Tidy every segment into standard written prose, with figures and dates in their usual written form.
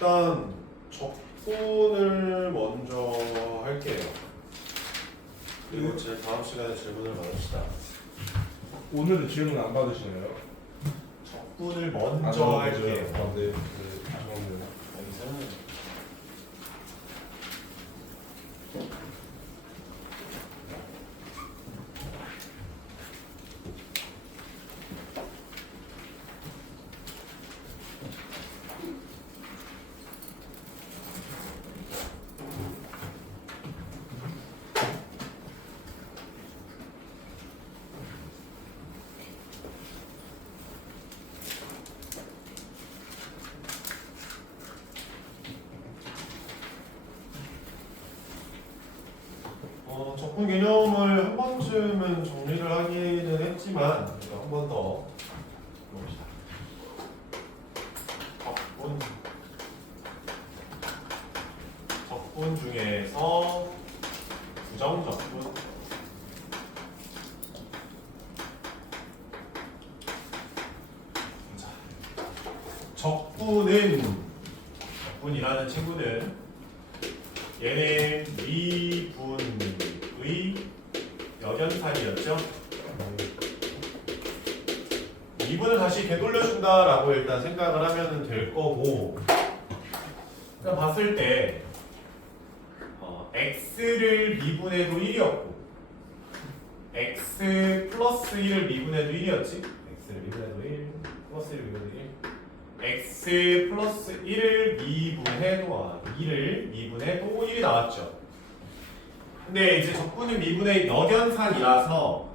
일단 적분을 먼저 할게요. 그리고 제 다음 시간에 질문을 받읍시다. 오늘은 질문 안 받으시나요? 적분을 먼저 할게요. 아, 네. 죄송합니다. 여기서는 적분 개념을 한 번쯤은 정리를 하기는 했지만 한 번 더 봅시다. 적분 중에서 부정적분 적분이라는 친구는 얘는 미분의 역연살이었죠. 미분을 다시 되돌려준다라고 일단 생각을 하면 될 거고, 그러니까 봤을 때 x를 미분해도 1이었고 x 플러스 1을 미분해도 1이었지. x를 미분해도 1 플러스 1을 미분해도 1 x 플러스 1을 미분해도 2를 미분해도 1이 나왔죠. 근데 이제 적분은 미분의 역연산이라서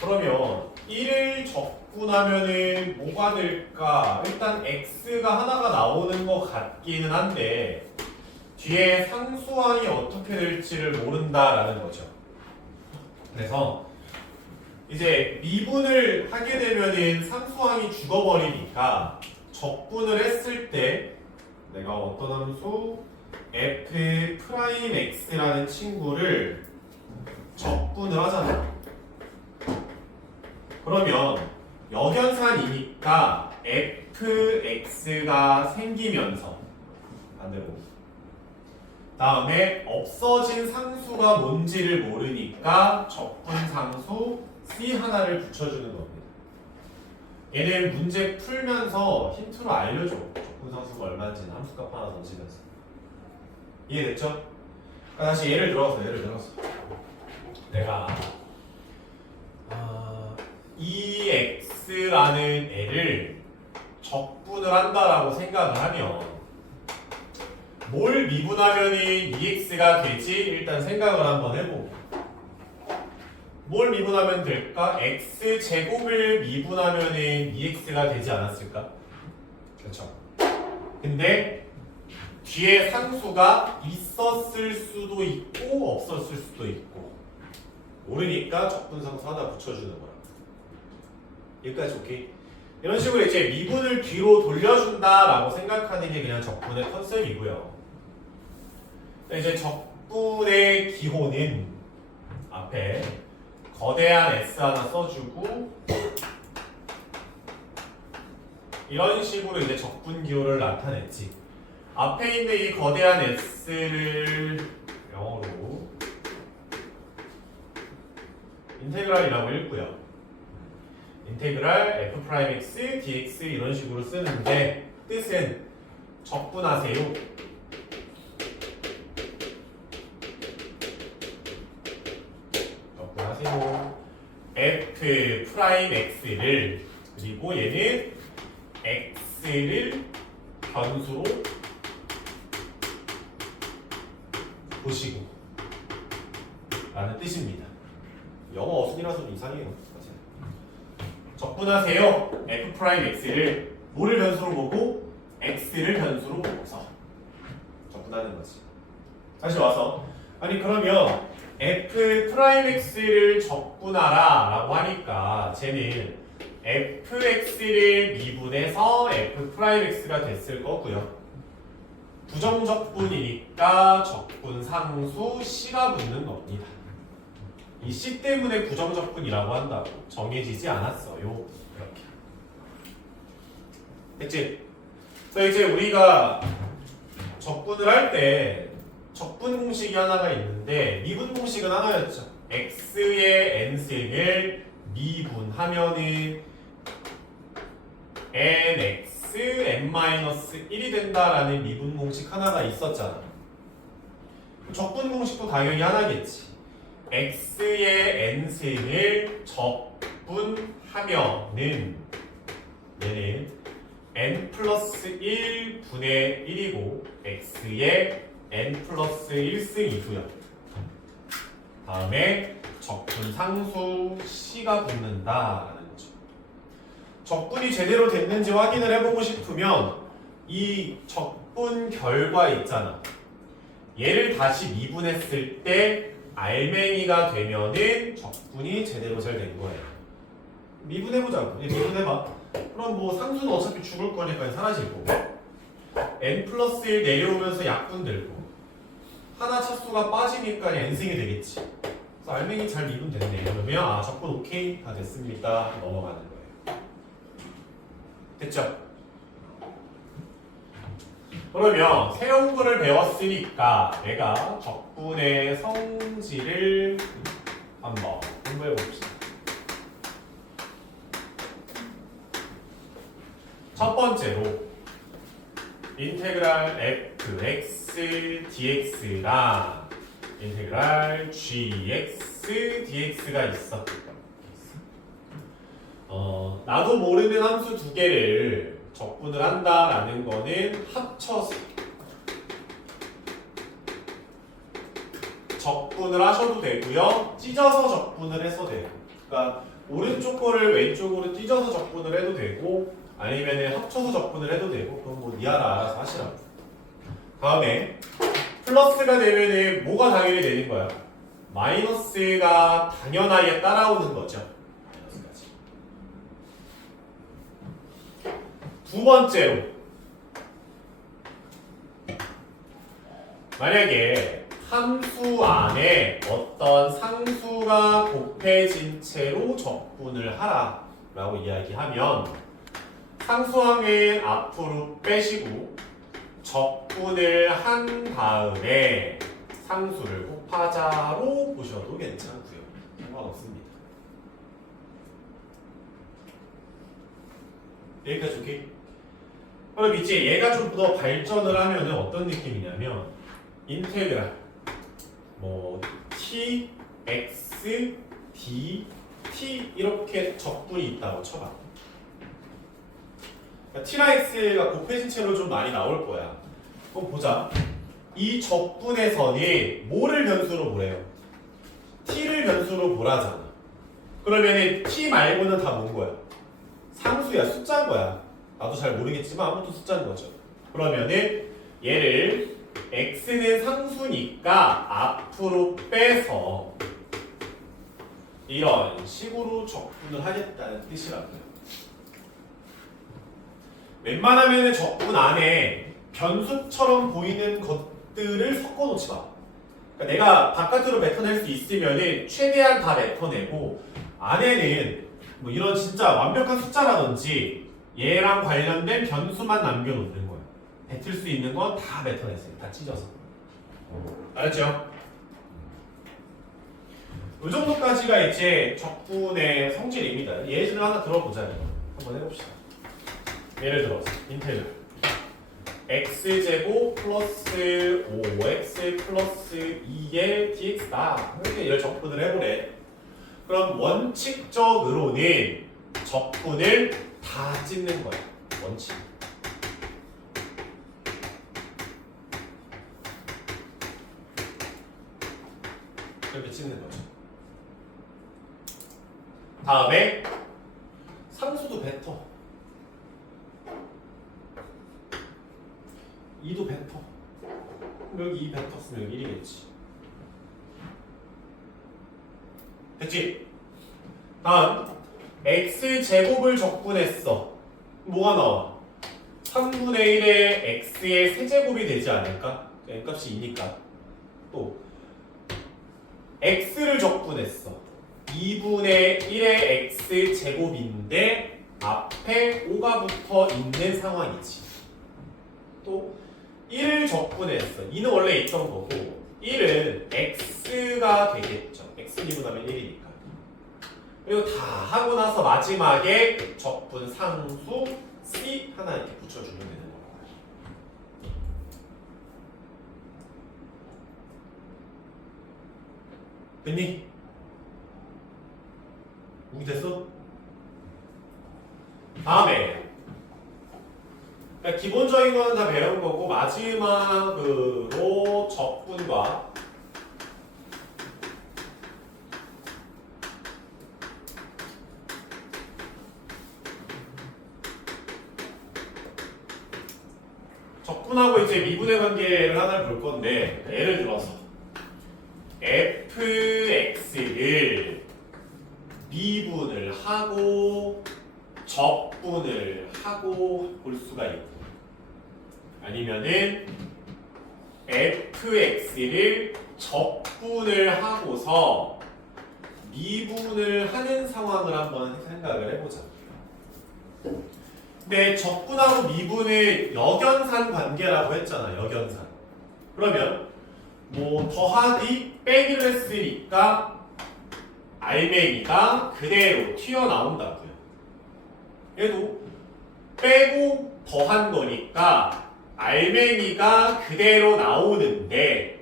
그러면 1을 적분하면은 뭐가 될까? 일단 x가 하나가 나오는 것 같기는 한데 뒤에 상수항이 어떻게 될지를 모른다라는 거죠. 그래서 이제 미분을 하게 되면은 상수항이 죽어버리니까 적분을 했을 때 내가 어떤 함수 f'x라는 친구를 적분을 하잖아. 그러면 역연산이니까 fx가 생기면서 반대로 다음에 없어진 상수가 뭔지를 모르니까 적분 상수 C 하나를 붙여주는 겁니다. 얘는 문제 풀면서 힌트로 알려줘. 적분 상수가 얼마인지는 함수값 하나 던지면서. 이해됐죠? 그러니까 다시 예를 들어서 내가 EX라는 애를 적분을 한다라고 생각을 하면 뭘 미분하면 EX가 되지? 일단 생각을 한번 해보고 뭘 미분하면 될까? X제곱을 미분하면 EX가 되지 않았을까? 그렇죠. 근데 뒤에 상수가 있었을 수도 있고 없었을 수도 있고 모르니까 적분상수 하나 붙여주는 거야. 여기까지 오케이? 이런 식으로 이제 미분을 뒤로 돌려준다라고 생각하는 게 그냥 적분의 컨셉이고요. 이제 적분의 기호는 앞에 거대한 S 하나 써주고 이런 식으로 이제 적분 기호를 나타냈지. 앞에 있는 이 거대한 S를 영어로 인테그랄이라고 읽고요. 인테그랄 f'x dx 이런 식으로 쓰는데 뜻은 적분하세요. 적분하세요. f'x를 그리고 얘는 x를 변수로 보시고 라는 뜻입니다. 영어 어순이라서 좀 이상해요. 적분하세요. f'x를 뭐를 변수로 보고 x를 변수로 보고서 적분하는 거지. 다시 와서 아니 그러면 f'x를 적분하라 라고 하니까 쟤는 fx를 미분해서 f'x가 됐을 거고요. 부정적분이니까 적분 상수 C가 붙는 겁니다. 이 C 때문에 부정적분이라고 한다고 정해지지 않았어요. 이렇게 됐지? 그래서 이제 우리가 적분을 할 때 적분 공식이 하나가 있는데 미분 공식은 하나였죠. x의 n승을 미분하면은 nx n-1이 된다라는 미분 공식 하나가 있었잖아. 적분 공식도 당연히 하나겠지. x의 n승을 적분하면은 얘는 n 플러스 1분의 1이고 x의 n 플러스 1승이고요. 다음에 적분 상수 c가 붙는다라는 거죠. 적분이 제대로 됐는지 확인을 해보고 싶으면 이 적분 결과 있잖아. 얘를 다시 미분했을 때 알맹이가 되면은 적분이 제대로 잘 된 거예요. 미분해보자고. 미분해봐. 그럼 뭐 상수는 어차피 죽을 거니까 사라질 거고 n 플러스 1 내려오면서 약분 들고 하나 차수가 빠지니까 n승이 되겠지. 그래서 알맹이 잘 미분됐네. 그러면 아 적분 오케이 다 됐습니다. 넘어가는 거예요. 됐죠? 그러면 세운분을 배웠으니까 내가 적분의 성질을 한번 공부해 봅시다. 첫 번째로 인테그랄 fx dx랑 인테그랄 gx dx가 있어. 나도 모르는 함수 두 개를 적분을 한다라는 거는 합쳐서 적분을 하셔도 되고요. 찢어서 적분을 해서 돼요. 그러니까 오른쪽 거를 왼쪽으로 찢어서 적분을 해도 되고 아니면 합쳐서 적분을 해도 되고 그건 뭐 니아라 알아서 하시라고. 다음에 플러스가 되면은 뭐가 당연히 되는 거야? 마이너스가 당연하게 따라오는 거죠. 마이너스까지. 두 번째로 만약에 함수 안에 어떤 상수가 곱해진 채로 적분을 하라 라고 이야기하면 상수항은 앞으로 빼시고 적분을 한 다음에 상수를 곱하자로 보셔도 괜찮고요. 상관없습니다. 여기까지 오케이? 그럼 이제 얘가 좀 더 발전을 하면 어떤 느낌이냐면 인테그랄 뭐 t, x, d, t 이렇게 적분이 있다고 쳐봐. 그러니까 t랑 x가 곱해진 채로 좀 많이 나올 거야. 그럼 보자. 이 적분에서는 뭐를 변수로 보래요? t를 변수로 보라잖아. 그러면은 t 말고는 다 뭔 거야? 상수야, 숫자인 거야. 나도 잘 모르겠지만 아무튼 숫자인 거죠. 그러면은 얘를 x는 상수니까 앞으로 빼서 이런 식으로 적분을 하겠다는 뜻이라고요. 웬만하면 적분 안에 변수처럼 보이는 것들을 섞어놓지 마. 그러니까 내가 바깥으로 뱉어낼 수 있으면 최대한 다 뱉어내고 안에는 뭐 이런 진짜 완벽한 숫자라든지 얘랑 관련된 변수만 남겨놓는 거야. 뱉을 수 있는 건 다 뱉어냈어요. 다 찢어서. 알았죠? 이 정도까지가 이제 적분의 성질입니다. 예시를 하나 들어보자. 한번 해봅시다. 예를 들어서 인테그랄 x제곱 플러스 5x 플러스 2의 dx다. 이렇게 얘를 적분을 해보래. 그럼 원칙적으로는 적분을 다 찢는 거야. 원칙. 이렇게 찢는 거죠. 다음에 상수도 뱉어. 2도 뱉어. 여기 2 뱉었으면 여기 1이겠지. 됐지? 다음 x제곱을 적분했어. 뭐가 나와? 3분의 1의 x의 세제곱이 되지 않을까? n값이 2니까. 또 x를 적분했어. 2분의 1의 x제곱인데 앞에 5가 붙어 있는 상황이지. 또 1을 적분했어. 2는 원래 있던 거고 1은 x가 되겠죠. x 미분하면 1이니까. 그리고 다 하고 나서 마지막에 적분 상수 c 하나 이렇게 붙여주면 되는 거야. 됐니? 이해됐어? 다음에 그러니까 기본적인 거는 다 배운 거고 마지막으로 적분과 적분하고 이제 미분의 관계를 하나 볼 건데 예를 들어서 fx를 미분을 하고 적분을 하고 볼 수가 있고 아니면은 fx를 적분을 하고서 미분을 하는 상황을 한번 생각을 해보자. 근데 적분하고 미분을 역연산 관계라고 했잖아. 역연산. 그러면 뭐 더하기 빼기를 했으니까 알맹이가 그대로 튀어나온다고요. 얘도 빼고 더한 거니까 알맹이가 그대로 나오는데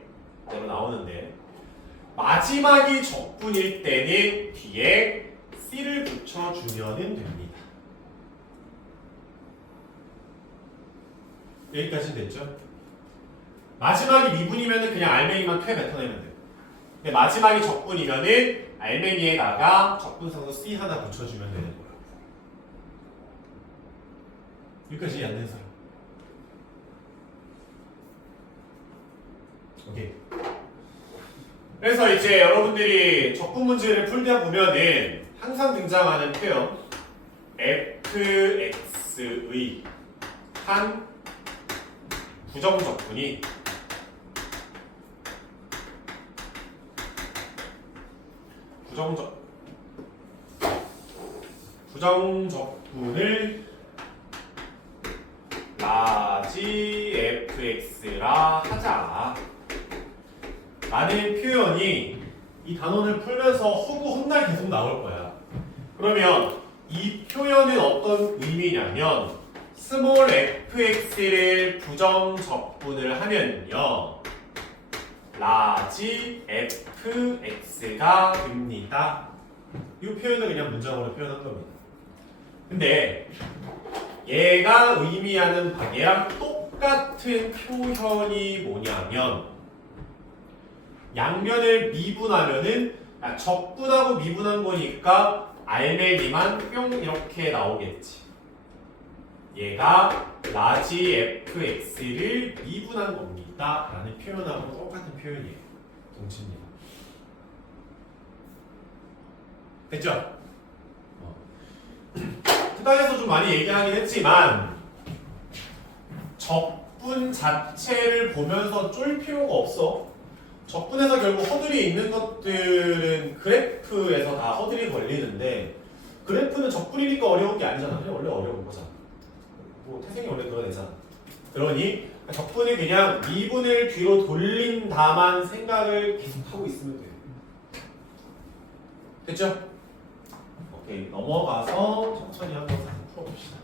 마지막이 적분일 때는 뒤에 C를 붙여주면 됩니다. 여기까지 됐죠? 마지막이 미분이면 그냥 알맹이만 뱉어내면 돼요. 근데 마지막이 적분이면은 알맹이에다가 적분상수 C 하나 붙여주면 되는 거예요. 여기까지 안 되는 사람. 오케이. 그래서 이제 여러분들이 적분 문제를 풀다 보면은 항상 등장하는 표현 fx의 한 부정적분이 부정적분을 라지 fx라 하자 라는 표현이 이 단원을 풀면서 후구 훗날 계속 나올 거야. 그러면 이 표현은 어떤 의미냐면 스몰 fx를 부정적분을 하면요 라지 fx가 됩니다. 이 표현을 그냥 문장으로 표현한 겁니다. 근데 얘가 의미하는 얘랑 똑같은 표현이 뭐냐면 양면을 미분하면은 적분하고 미분한 거니까 알맹이만 뿅 이렇게 나오겠지. 얘가 라지 fx를 미분한 겁니다 라는 표현하고 똑같은 표현이에요. 동치입니다. 됐죠? 후단에서 좀 많이 얘기하긴 했지만 적분 자체를 보면서 쫄 필요가 없어. 적분에서 결국 허들이 있는 것들은 그래프에서 다 허들이 걸리는데 그래프는 적분이니까 어려운 게 아니잖아. 그냥 원래 어려운 거잖아. 뭐 태생이 원래 그런 애잖아. 그러니 적분을 그냥 미분을 뒤로 돌린다만 생각을 계속하고 있으면 돼요. 됐죠? 오케이, 넘어가서 천천히 한번 풀어봅시다.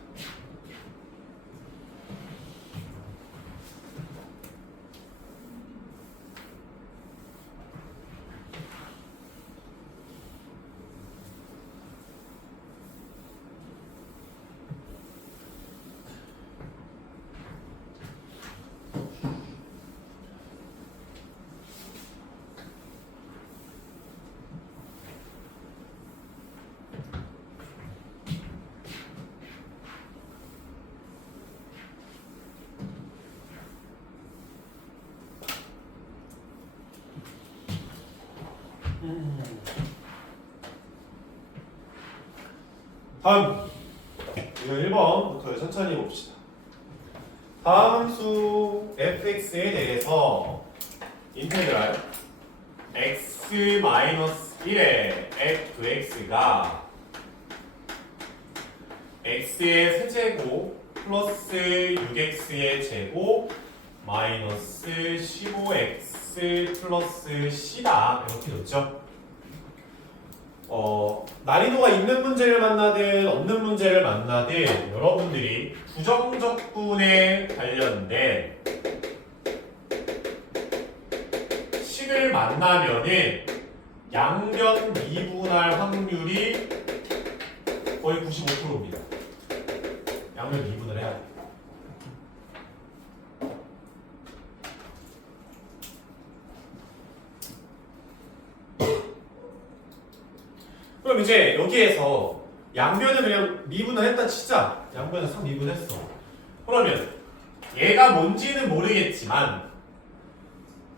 다음 이거 1번부터 천천히 봅시다. 다음 함수 fx에 대해서 인테그랄 x-1의 fx가 x의 세제곱 플러스 6x의 제곱 마이너스 15x 플러스 c다. 이렇게 줬죠. 난이도가 있는 문제를 만나든 없는 문제를 만나든 여러분들이 부정적분에 관련된 식을 만나면은 양변 미분할 확률이 거의 95%입니다. 양변 미분을 해야 돼요. 그럼 이제 여기에서 양변을 그냥 미분을 했다 치자. 양변을 싹 미분했어. 그러면 얘가 뭔지는 모르겠지만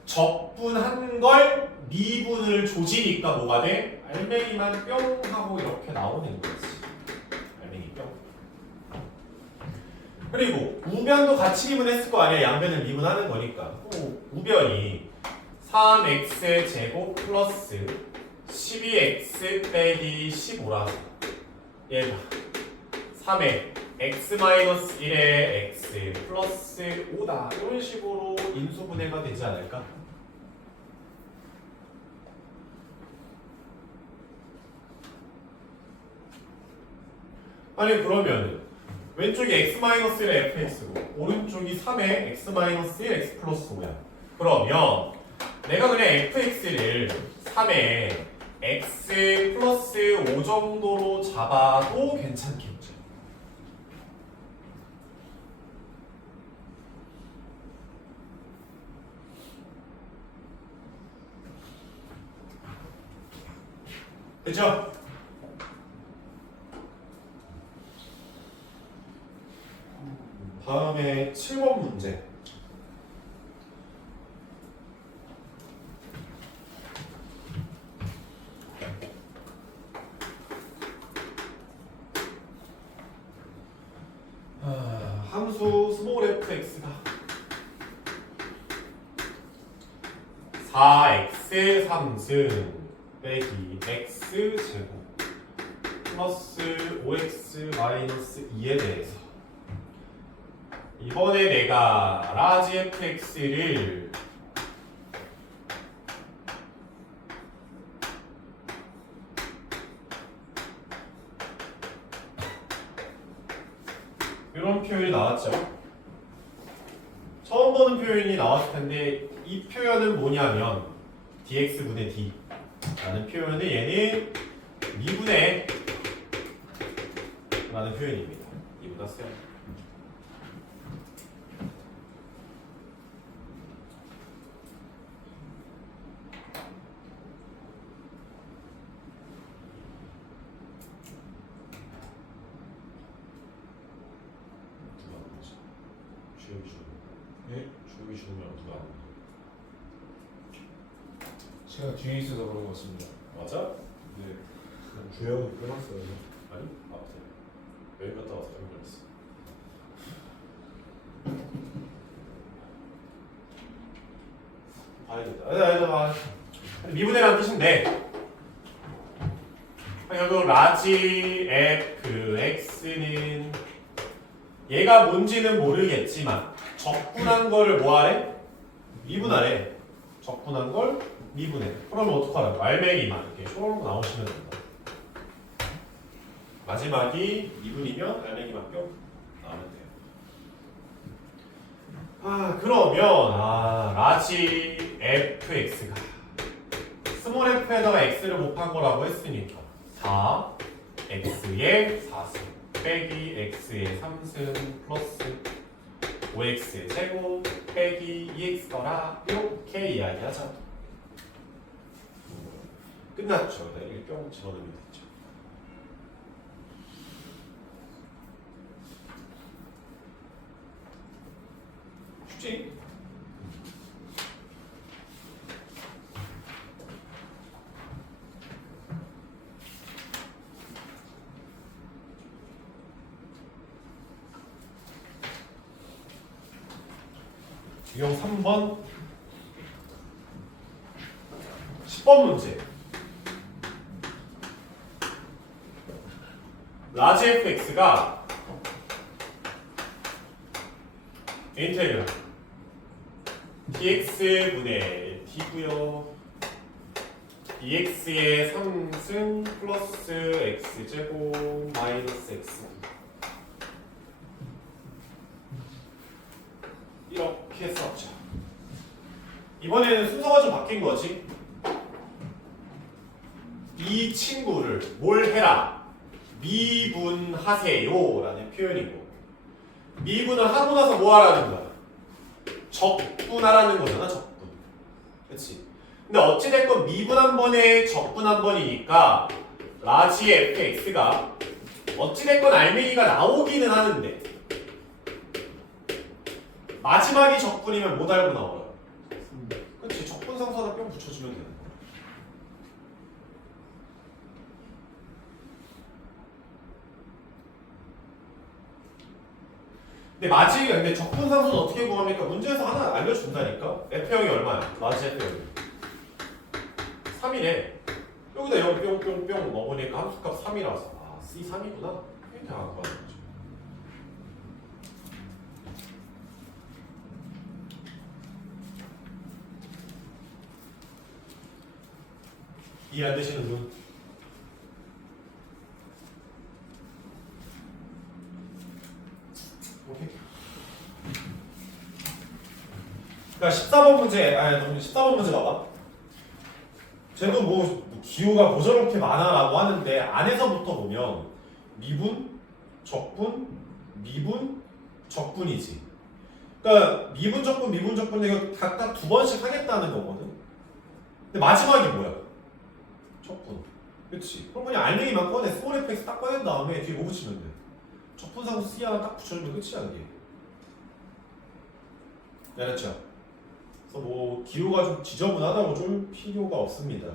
적분한 걸 미분을 조지니까 뭐가 돼? 알맹이만 뿅 하고 이렇게 나오는 거지. 알맹이 뿅. 그리고 우변도 같이 미분했을 거 아니야. 양변을 미분하는 거니까. 우변이 3x의 제곱 플러스 12x 빼기 15라서 얘가 3에 x-1의 x 플러스 5다. 이런 식으로 인수분해가 되지 않을까? 아니 그러면 왼쪽이 x-1의 fx고 오른쪽이 3의 x-1 x 플러스 5야. 그러면 내가 그냥 fx를 3의 x 플러스 5 정도로 잡아도 괜찮겠죠. 그죠? 다음에 7번 문제. 함수 스몰 fx가 4x 3승 빼기 x 제곱 플러스 5x 마이너스 2에 대해서 이번에 내가 라지 fx를 이런 표현이 나왔죠. 처음 보는 표현이 나왔을 텐데 이 표현은 뭐냐면 dx분의 d 라는 표현은 얘는 미분의 라는 표현입니다. 이보다 써요. 주역이 죽으면 누가 안 돼? 제가 뒤에 있어서 그런 것 같습니다. 맞아? 네. 주역은 끊었어요. 아니? 아무튼 여기 갔다 와서 잘못 걸렸어. 봐야겠다. 미분해라는 뜻인데 결국 라지 fx는 얘가 뭔지는 모르겠지만 적분한 거를 뭐하래? 미분하래. 적분한 걸 미분해. 그러면 어떡하라고? 알맹이만 이렇게 쇼로 나오시면 된다. 마지막이 미분이면 알맹이만 뿅 나오면 돼요. 그러면 라지 fx가 스몰 f에다가 x를 곱한 거라고 했으니까 4x의 4승 빼기 x의 3승 플러스 5x의 제곱 빼기 2x더라 이렇게 이야기하자. 끝났죠. 이렇게 뿅 집어넣으면 됐죠. 쉽지? 유형 3번 10번 문제. 라지 fx가 인테그랄 dx분의 t고요. dx의 3승 플러스 x제곱 마이너스 x 이렇게 썼죠. 이번에는 순서가 좀 바뀐 거지. 이 친구를 뭘 해라? 미분하세요 라는 표현이고, 미분을 하고 나서 뭐 하라는 거야? 적분하라는 거잖아. 적분. 그치? 근데 어찌됐건 미분 한 번에 적분 한 번이니까 라지 fx가 어찌됐건 알맹이가 나오기는 하는데 마지막이 적분이면 못 알고 나와요. 그치? 적분 상수 하나 뿅 붙여주면 되는 거야. 근데 적분 상수는 어떻게 구합니까? 문제에서 하나 알려준다니까? F형이 얼마야? 라지 F형이 3이래. 여기다 0 뿅뿅뿅 넣으니까 함수값 3이라서 아 C3이구나? 이렇게 안 구하는 거죠. 이해 안 되시는 분? 오케이. 그러니까 14번 문제, 14번 문제 봐봐. 쟤도 뭐 기호가 뭐 저렇게 많아라고 하는데 안에서부터 보면 미분, 적분, 미분, 적분이지. 그러니까 미분, 적분, 미분, 적분 이거 각각 두 번씩 하겠다는 거거든. 근데 마지막이 뭐야? 적분. 그렇지. 그럼 그냥 알맹이만 꺼내. 스몰 fx 딱 꺼낸 다음에 뒤에 뭐 붙이면 돼? 적분상수 C 하나 딱 붙여주면 끝이야 이게. 알았죠? 그래서 뭐 기호가 좀 지저분하다고 좀 필요가 없습니다.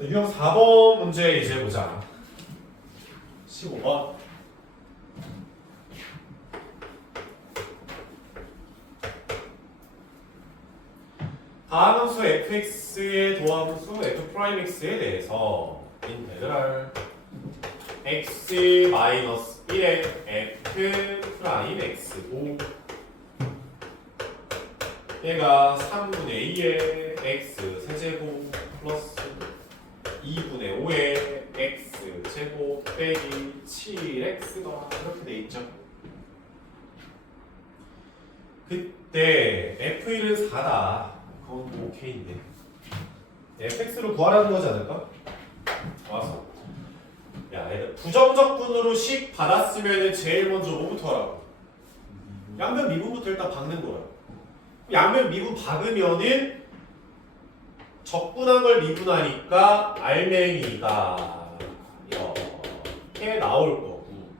유형 4번 문제 이제 보자. 15번. 다함수 fx의 도함수 f'x에 대해서 인테그랄 x-1의 f'x고 얘가 3분의 2의 x 세제곱 플러스 2분의 5의 x 제곱 빼기 7x가 이렇게 돼 있죠. 그때 f1은 4다. 그건 뭐 오케이인데 fx로 구하라는 거지 않을까? 와서 야 얘들 부정적분으로 식 받았으면 제일 먼저 뭐부터 하라고? 양변 미분부터 일단 박는 거야. 양변 미분 박으면은 적분한 걸 미분하니까 알맹이가 이렇게 나올 거고,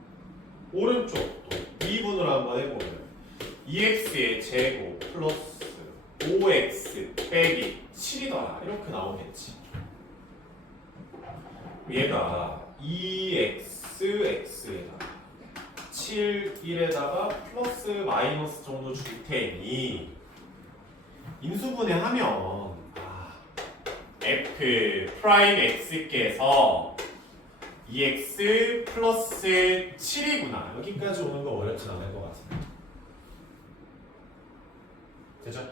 오른쪽도 미분을 한번 해보면 2x의 제곱 플러스 5x 빼기 7이더라 이렇게 나오겠지. 얘가 2xx에다가 7, 1에다가 플러스 마이너스 정도 줄 테니 인수분해하면 f 프라임 x께서 2x 플러스 7이구나. 여기까지 오는 거 어렵진 않을 것 같습니다. 되죠?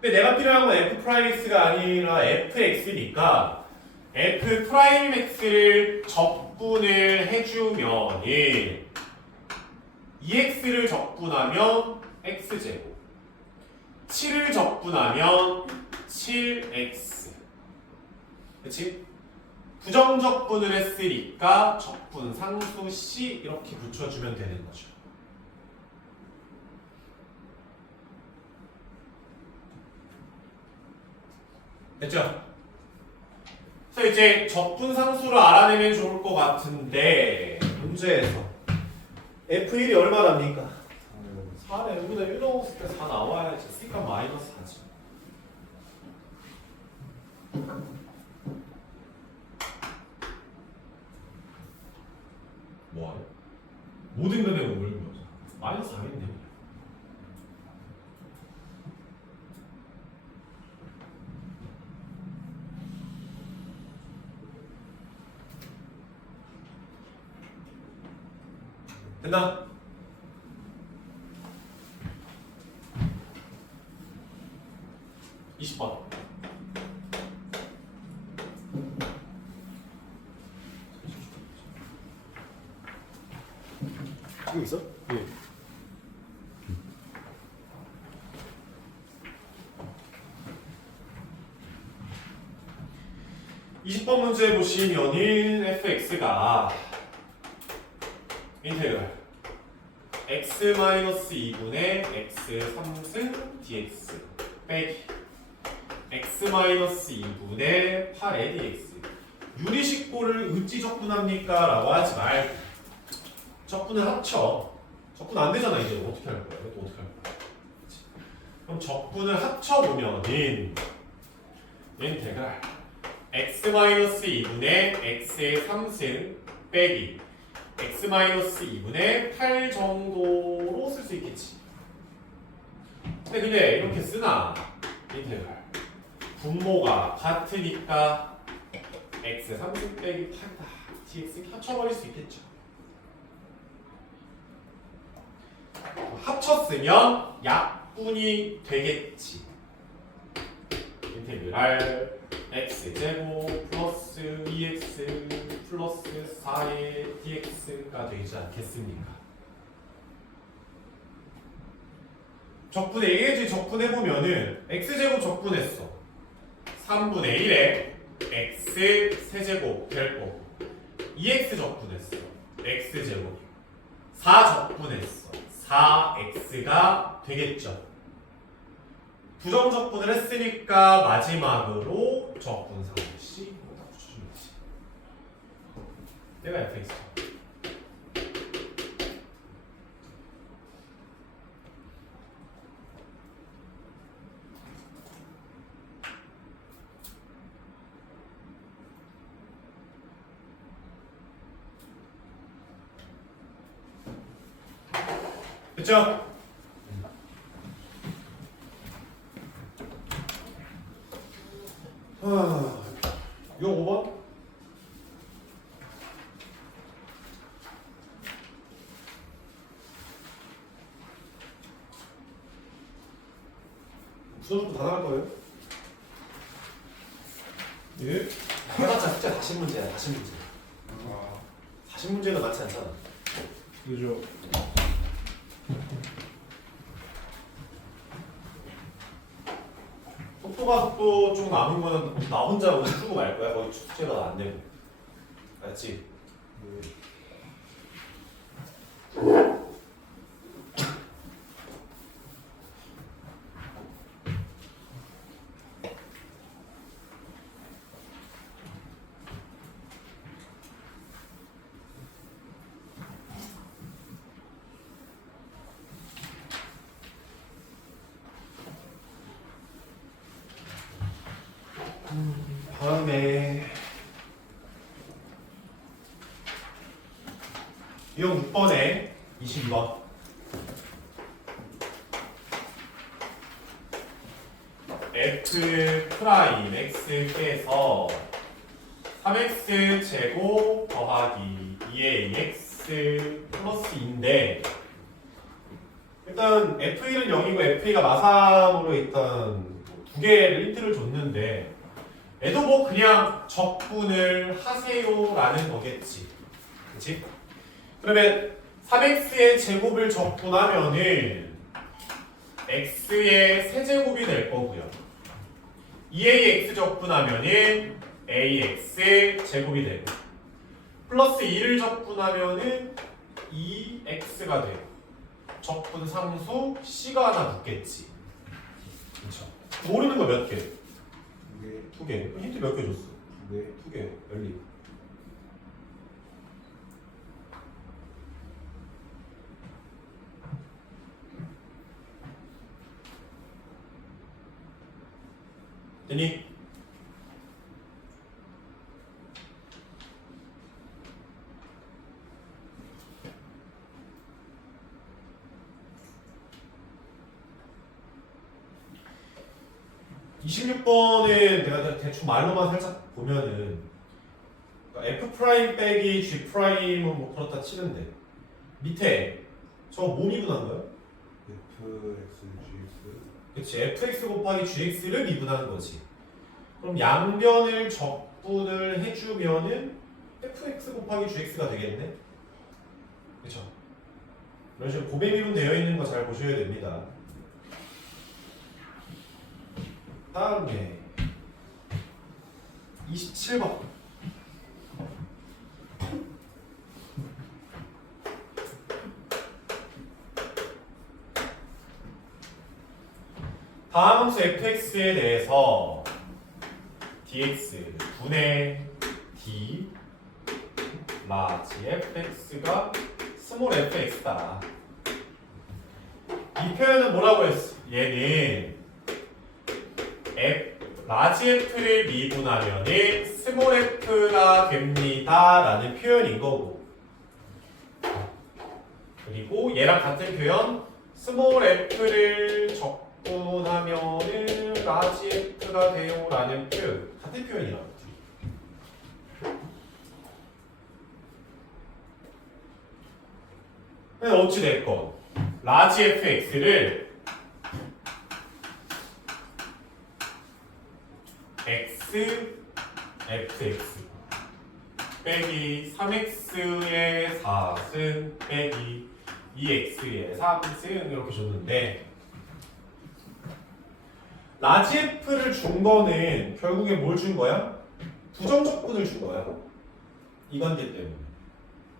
근데 내가 필요한 건 f 프라임 x가 아니라 fx니까 f 프라임 x를 적분을 해주면 2x를 적분하면 x제곱, 7을 적분하면 7x. 그치? 부정적분을 했으니까 적분 상수 C 이렇게 붙여주면 되는 거죠. 됐죠? 그래서 이제 적분 상수를 알아내면 좋을 것 같은데 문제에서 F1이 얼마랍니까? 4네. 여기다 1 넣었을 때 4 나와야지. C값 마이너스 4지. 뭐하래? 모든 면에 올리면 마이너스 4인데. 됐나? (20번) 이거 있어? 예. (20번) 문제 보시면은 fx가 인테그랄 x-2분의 x 3승 dx 빼기 x-2분의 8의 dx 유리식고를 어찌 적분합니까? 라고 하지 말고 적분을 합쳐. 적분 안 되잖아. 이제 어떻게 할 거야? 이것도 어떻게 할 거야? 그럼 적분을 합쳐보면은 인테그랄 x-2분의 x의 3승 빼기 x-2분의 8 정도로 쓸 수 있겠지. 근데 이렇게 쓰나 인테그랄 분모가 같으니까 x 3승 빼기 8이다. dx 합쳐버릴 수 있겠죠. 합쳤으면 약분이 되겠지. 인테그랄 x제곱 플러스 2x 플러스 4의 dx가 되지 않겠습니까? 적분의 AG 적분해보면은 x제곱 적분했어. 3분의 1에 x 세제곱 될 거고 2x 적분했어. x제곱 4 적분했어. 4x가 되겠죠. 부정 적분을 했으니까 마지막으로 적분 상식 딱 붙여주면 되지. 내가 fx 됐죠? 이거 5번? 수업도 다 나갈 거예요? 예? 해봤자 숫자 40문제야, 40문제. 40문제가 많지 않잖아. 그죠. 속도가 속도 좀 남은 거는 나 혼자 오늘 풀고 말 거야. 거의 숙제가 안 되고. 알았지? 다음에 유형 6번에 22번 f 프라임 x께서 3x 제곱 더하기 2ax 플러스인데 일단 f1은 0이고 f2가 마삼으로 일단 두 개를 힌트를 줬는데 얘도 뭐 그냥 적분을 하세요라는 거겠지. 그치? 그러면 3x의 제곱을 적분하면은 x의 세제곱이 될 거고요. 2ax 적분하면은 ax 제곱이 되고 플러스 2를 적분하면은 2x가 되고 적분 상수 c가 하나 붙겠지. 그쵸? 모르는 거 몇 개? 두 개. 힌트 몇 개 줬어? 두 개. 열리. 됐니? (26번에) 내가 대충 말로만 살짝 보면은 F 프라임 빼기 G 프라임은 뭐 그렇다 치는데 밑에 저거 뭐 미분한 거야? fx, gx. 그치, fx 곱하기 gx를 미분하는 거지. 그럼 양변을 적분을 해주면은 fx 곱하기 gx가 되겠네? 그쵸? 이런 식으로 고배 미분 되어 있는 거 잘 보셔야 됩니다. 다음에 27번. 다음 함수 fx에 대해서 dx 분의 d 라지 fx가 스몰 fx다. 이 표현은 뭐라고 했어? 얘는 라지 f를 미분하면은 스몰 f가 됩니다 라는 표현인 거고, 그리고 얘랑 같은 표현 스몰 f를 적분하면은 라지 f가 돼요 라는 표현, 같은 표현이라고. 어찌됐건 라지 fx를 x fx 빼기 3x의 4승 빼기 2x의 3승 이렇게 줬는데, 라지 f를 준 거는 결국에 뭘 준 거야? 부정적분을 준 거야. 이 관계 때문에.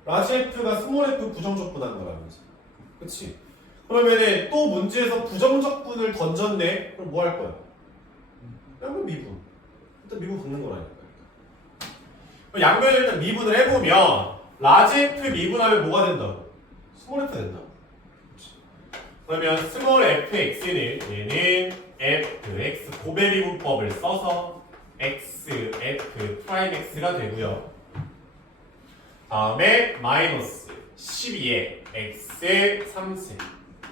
라지 f가 스몰 f 부정적분한 거라면서. 그치? 그러면은 또 문제에서 부정적분을 던졌네? 그럼 뭐 할 거야? 양변 미분. 일단 미분 붙는 거라니까. 양변을 일단 미분을 해보면 라지 f 미분하면 뭐가 된다고? 스몰 f 된다고. 그치? 그러면 스몰 fx는 얘는 fx 고배 미분법을 써서 x f 프라임 x가 되고요. 다음에 마이너스 12에 x의 3승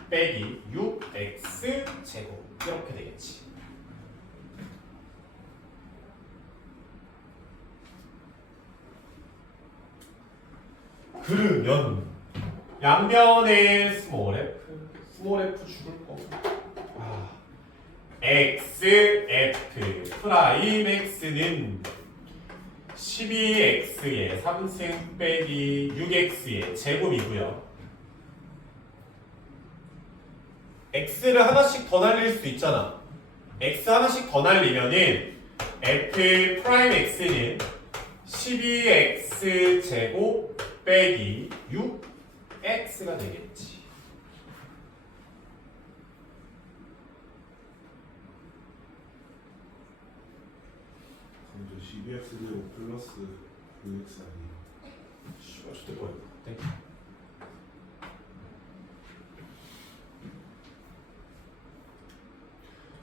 빼기 6x 제곱 이렇게 되겠지. 그러면 양변의 스몰 f 죽을 거고, x f 프라임 x는 12x의 3승 빼기 6x의 제곱이고요. x를 하나씩 더 날릴 수 있잖아. x 하나씩 더 날리면은 f 프라임 x는 12x 제곱 빼기 6x가 되겠지. 먼저 12x 제곱 플러스 9x 아니에요? 씨발 저때 뻔했다. 땡큐.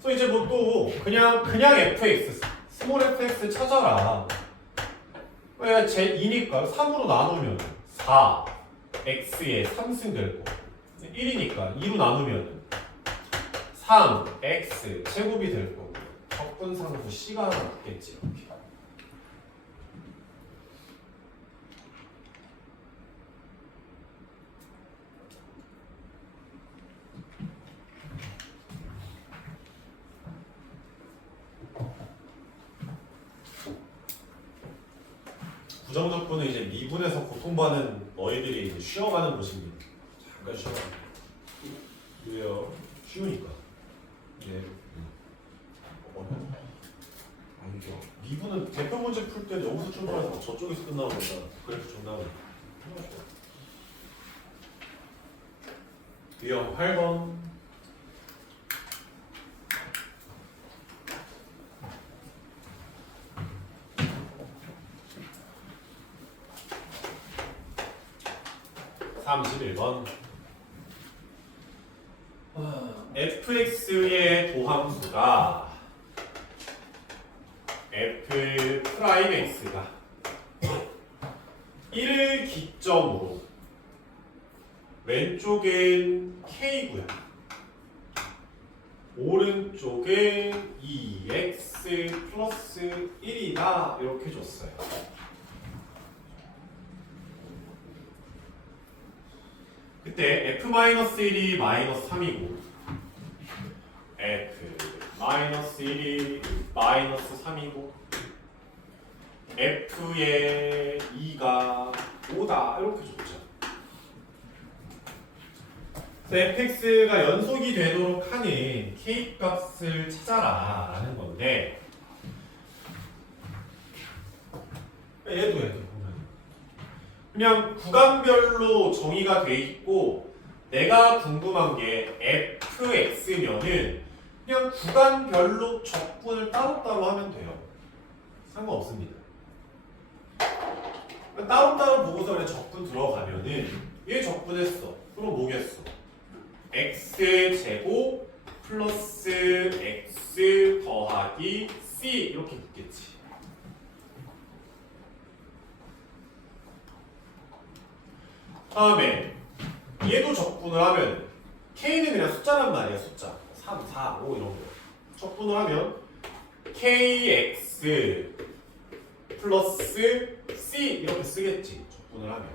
그래서 이제 뭐 또 그냥 fx 스몰 fx 찾아라. 왜 제 2니까 3으로 나누면 4 x의 3승 될 거. 1이니까 2로 나누면 3 x 제곱이 될 거고, 적분상수 c가 하나 붙겠지. 이렇게. 부정적분은 이제 미분에서 고통받는 너희들이 이제 쉬어가는 곳입니다. 잠깐 쉬어가. 왜요? 쉬우니까. 네. 아니죠. 미분은 대표 문제 풀 때 여기서 출발해서 저쪽에서 끝나는 거다. 그래서 존나 유형 8번. (31번) fx의 도함수가 f 프라임 x가 1을 기점으로 왼쪽은 k고요. 오른쪽은 2x 플러스 1이다 이렇게 줬어요. 이때 f-1이 -3이고 f-1이 -3이고 f의 2가 5다 이렇게 줬죠. fx가 연속이 되도록 하는 k 값을 찾아라 라는 건데 얘도 보면 그냥 구간별로 정의가 돼 있고 내가 궁금한 게 fx면은 그냥 구간별로 적분을 따로따로 하면 돼요. 상관없습니다. 따로따로 보고서 그냥 적분 들어가면은 얘 적분했어. 그럼 뭐겠어? x제곱 플러스 x 더하기 c 이렇게 붙겠지. 다음에 얘도 적분을 하면 k는 그냥 숫자란 말이야. 숫자 3, 4, 5 이런 거 적분을 하면 kx 플러스 c 이렇게 쓰겠지. 적분을 하면.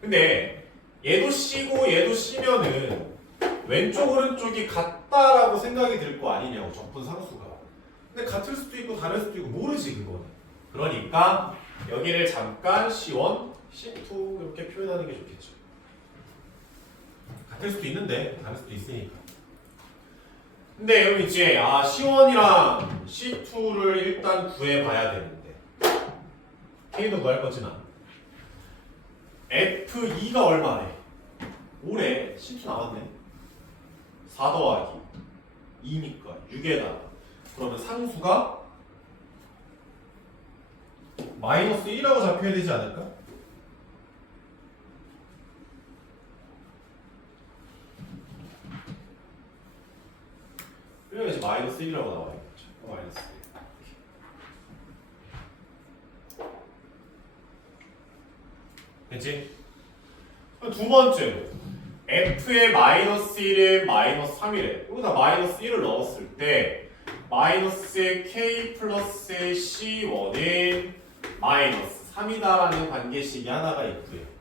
근데 얘도 C고 얘도 C면은 왼쪽 오른쪽이 같다라고 생각이 들 거 아니냐고 적분 상수가. 근데 같을 수도 있고 다를 수도 있고 모르지 그거는. 그러니까 여기를 잠깐 C1, C2 이렇게 표현하는 게 좋겠죠. 같을 수도 있는데 다를 수도 있으니까. 근데 여기 이제 C1이랑 C2를 일단 구해봐야 되는데 K도 구할 거지만 F2가 얼마래? 5래. C2 나왔네. 4 더하기 2니까 6에다. 그러면 상수가 -1이라고 잡혀야 되지 않을까? 그러면 이제 -1이라고 나와야겠죠. -1. 됐지? 두 번째로 f의 -1은 -3이래. 여기다 -1을 넣었을 때 -k 플러스 c1은 -3이다라는 관계식이 하나가 있고요.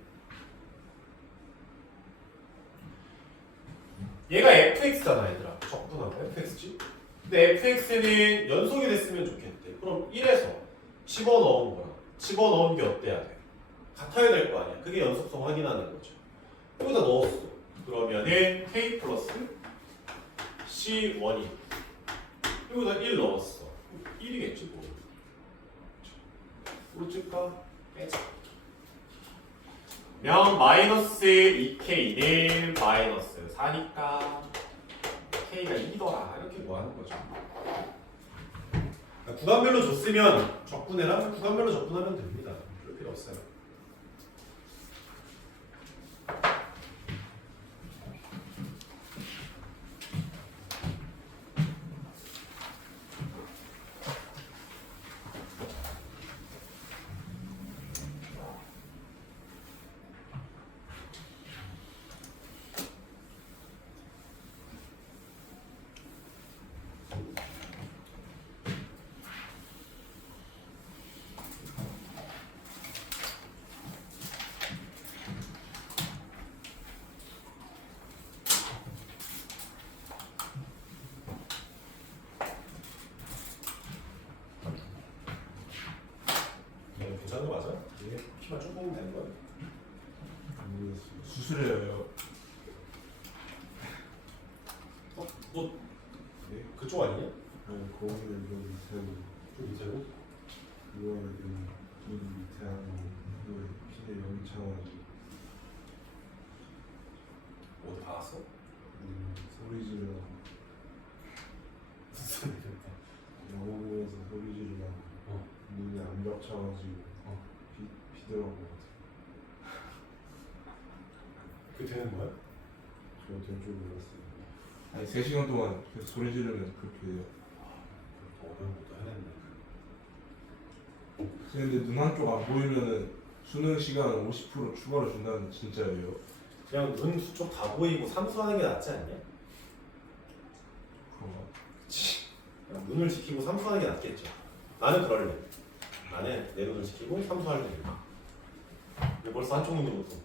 얘가 fx잖아 얘들아. 적분하고 fx지? 근데 fx는 연속이 됐으면 좋겠대. 그럼 1에서 집어넣은 거야. 집어넣은 게 어때야 돼? 같아야 될 거 아니야. 그게 연속성 확인하는 거죠. 여기다 넣었어. 그러면은 k 플러스 c1이 여기다 1 넣었어. 1이겠지 뭐. 오른쪽가 빼자. 면 -2k는 -4니까 k가 2더라. 이렇게 뭐 하는 거죠. 구간별로 줬으면 적분해라. 구간별로 적분하면 됩니다. 그럴 필요 없어요. 괜찮은 거 맞아? 이게 키만 쭉 보면 되는 거야? 모르겠어요. 수술해요. 너 네? 그쪽 아니냐? 아니 거기는 좀 밑에고 좀 밑에고? 이거는 좀 밑에 하고 이거 피해 영창하고 어디 받았어? 소리 지르고 무슨 소리야? 영어 보면서 소리 지르고 눈이 안 겹쳐가지고 비더라고. 그게 되는 거야? 저 될 줄 몰랐어요. 아니 3시간 동안 계속 소리 지르면 그렇게 돼요. 어려운 것도 해냈네. 근데 눈 한쪽 안 보이면은 수능 시간 50% 추가로 준다는 진짜예요. 그냥 눈 두 쪽 다 보이고 삼수하는 게 낫지 않냐? 그런가? 그냥 눈을 지키고 삼수하는 게 낫겠죠. 나는 그럴래. 나는 내 눈을 지키고 삼수할래. 이거 벌써 한쪽 눈으로 또.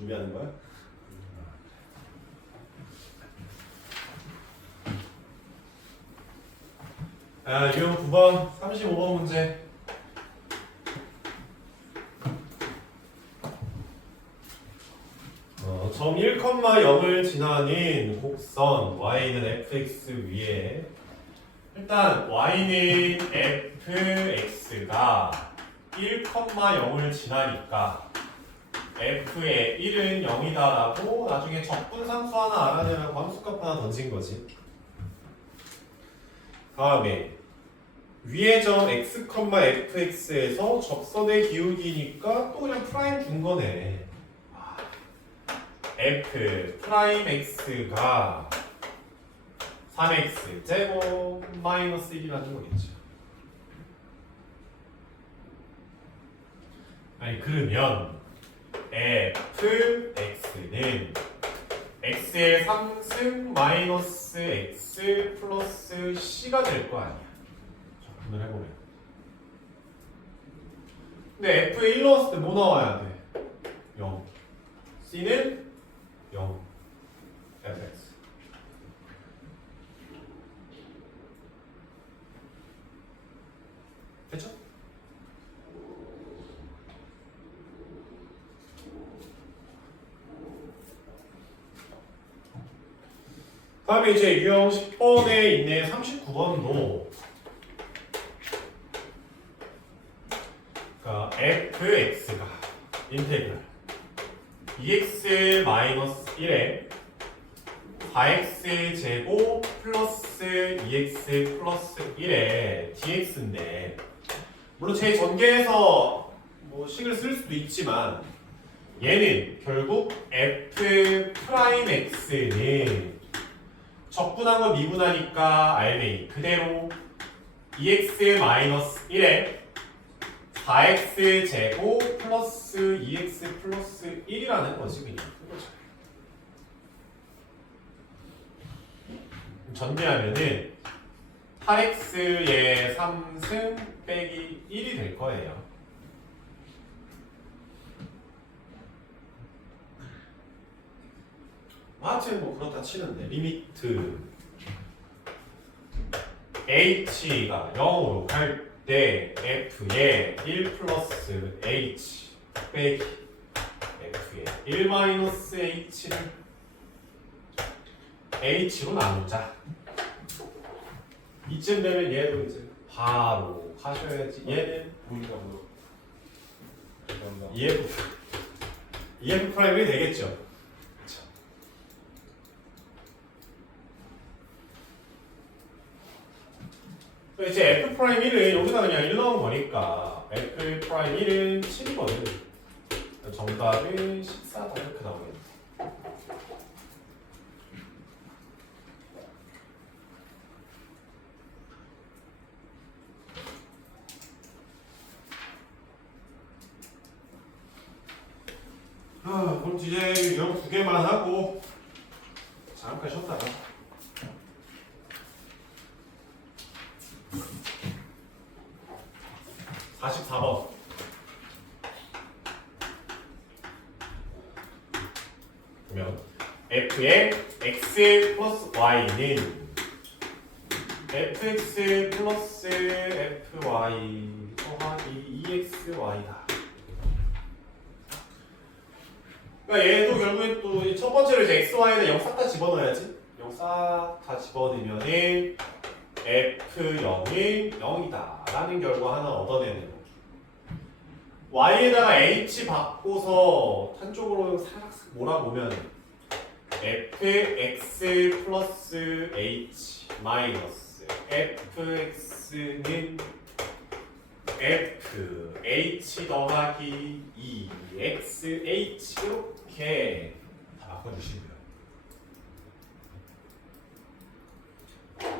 준비하는 거야? 유형 9번 35번 문제. 점 1,0을 지나는 곡선 y는 fx 위에 일단 y는 fx가 1,0을 지나니까 f의 1은 0이다라고 나중에 적분상수 하나 알아내면 함수값 하나 던진 거지. 다음에 위의 점 x, fx에서 접선의 기울기니까 또 그냥 프라임 준 거네. f 프라임 x가 3x 제곱 마이너스 1이라는 거겠죠. 아니 그러면 fx는 x의 3승 마이너스 x 플러스 c가 될 거 아니야. 접근을 해보면. 근데 f에 1 넣었을 때 뭐 나와야 돼? 0. c는 0. fx. 됐죠? 다음에 이제 유형 10번에 있는 39번도 그러니까 fx가 인테그랄 2x 마이너스 1에 4x 제곱 플러스 2x 플러스 1에 dx인데 물론 제 전개해서 뭐 식을 쓸 수도 있지만 얘는 결국 f 프라임 x는 적분한 거 미분하니까 알맹이 그대로 2x 마이너스 1에 4x 제곱 플러스 2x 플러스 1이라는 거지 그냥. 전개하면은 8x의 3승 빼기 1이 될 거예요. 하여튼 뭐 그렇다 치는데 리미트 h가 0으로 갈 때 f에 1 플러스 h 빼기 f에 1 마이너스 h를 h로 나누자. 이쯤 되면 얘도 이제 바로 가셔야지. 얘는 보인다고요. 감사합니다. EF 프라임이 되겠죠. 그쵸. 이제 F 프라임 1은 여기다 그냥 1 넣은 거니까 F 프라임 1은 7이거든. 정답은 14다 이렇게 나오겠네. 그럼 이제 유형 2개만 하고 잠깐 쉬었다가 44번 그러면 f의 x 플러스 y는 fx 플러스 fy 더하기 2xy다. 그러니까 얘도 결국엔 또 첫 번째로 이제 x, y는 0 싹 다 집어넣어야지. 0 싹 다 집어넣으면은 f0은 0이다 라는 결과 하나 얻어내는 거죠. y에다가 h 바꿔서 한쪽으로 살짝 몰아보면 fx 플러스 h 마이너스 fx는 f h 더하기 2 x h 이렇게 다 바꿔주시고요.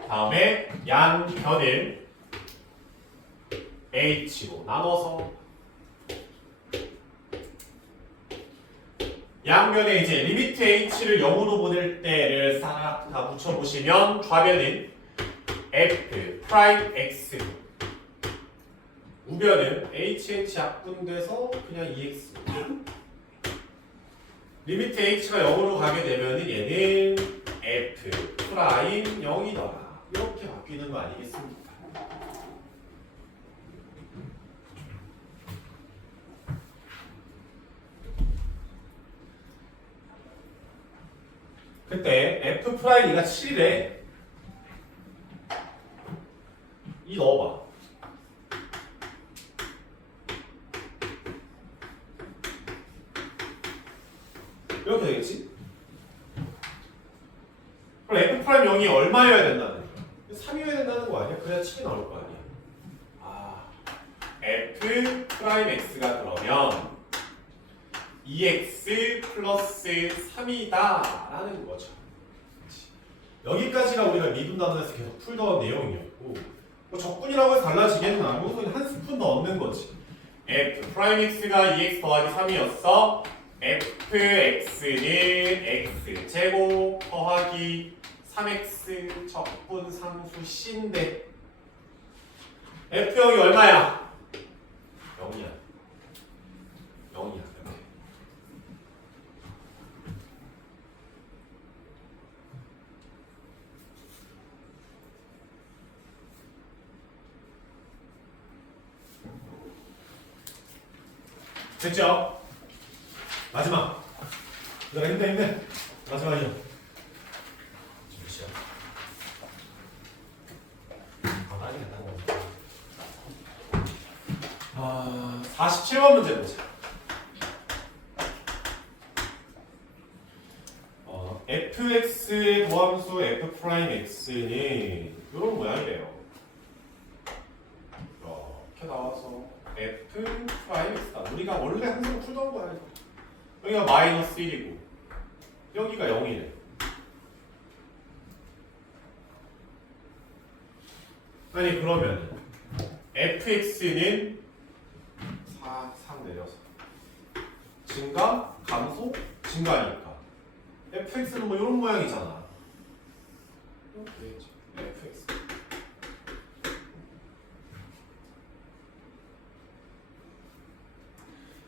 다음에 양변을 h로 나눠서 양변에 이제 리미트 h를 0으로 보낼 때를 싹 다 붙여보시면 좌변은 f 프라임 x 우변은 hh 약분돼서 그냥 2x 리미트 h가 0으로 가게 되면은 얘는 f 프라임 0이다. 이렇게 바뀌는 거 아니겠습니까? 그때 f 프라임 2가 7이래. 이 넣어봐. 이렇게 되겠지? 그럼 f 프라임 0이 얼마여야 된다는 거야? 3이어야 된다는 거 아니야? 그래야 7이 나올 거 아니야? 아, f 프라임 x가 그러면 2x 플러스 3이다 라는 거죠. 그치? 여기까지가 우리가 미분 단원에서 계속 풀던 내용이었고, 뭐 적분이라고 해서 달라지겠는 않고 그냥 한 스푼 더 얻는 거지. f 프라임 x가 2x 더하기 3이었어. fx는 x 제곱 더하기 3x 적분 상수 c인데 f0이 얼마야? 0이야. 0이야. 이렇게. 됐죠? 마지막. 힘내. 마지막이요. 잠시만. 빨리 간다고. 47번 문제 보자. fx의 도함수 f 프라임 x는 이런 모양이래요. 이렇게 나와서 f 프라임 x다. 우리가 원래 항상 풀던 거야. 여기가 마이너스 1이고 여기가 0이래. 아니 그러면 fx는 3 내려서 증가, 감소, 증가니까 fx는 뭐 이런 모양이잖아. 이렇게 되겠죠. fx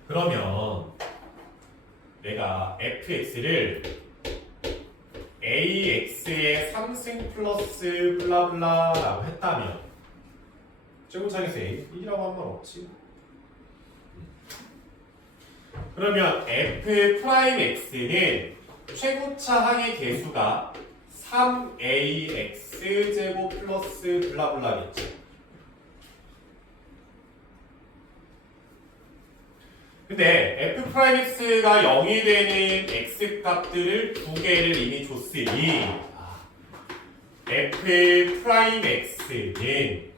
그러면 내가 fx를 ax의 3승 플러스 블라블라라고 했다면 제곱창에서 a 1이라고 한 말 없지. 그러면 f 프라임 x는 최고차 항의 개수가 3ax 제곱 플러스 블라블라겠지. 근데 f 프라임 x가 0이 되는 x 값들을 두 개를 이미 줬으니 f 프라임 x는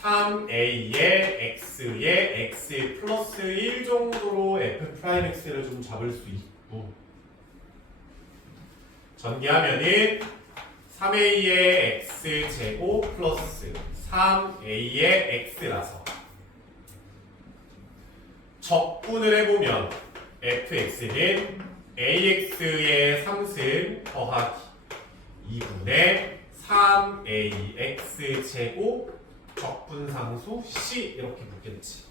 3a의 x의 x 플러스 1 정도로 f 프라임 x를 좀 잡을 수 있고, 전개하면은 3a의 x 제곱 플러스 3a의 x라서 적분을 해보면 fx는 ax의 3승 더하기 2분의 3ax 제곱 적분상수 c 이렇게 붙겠지.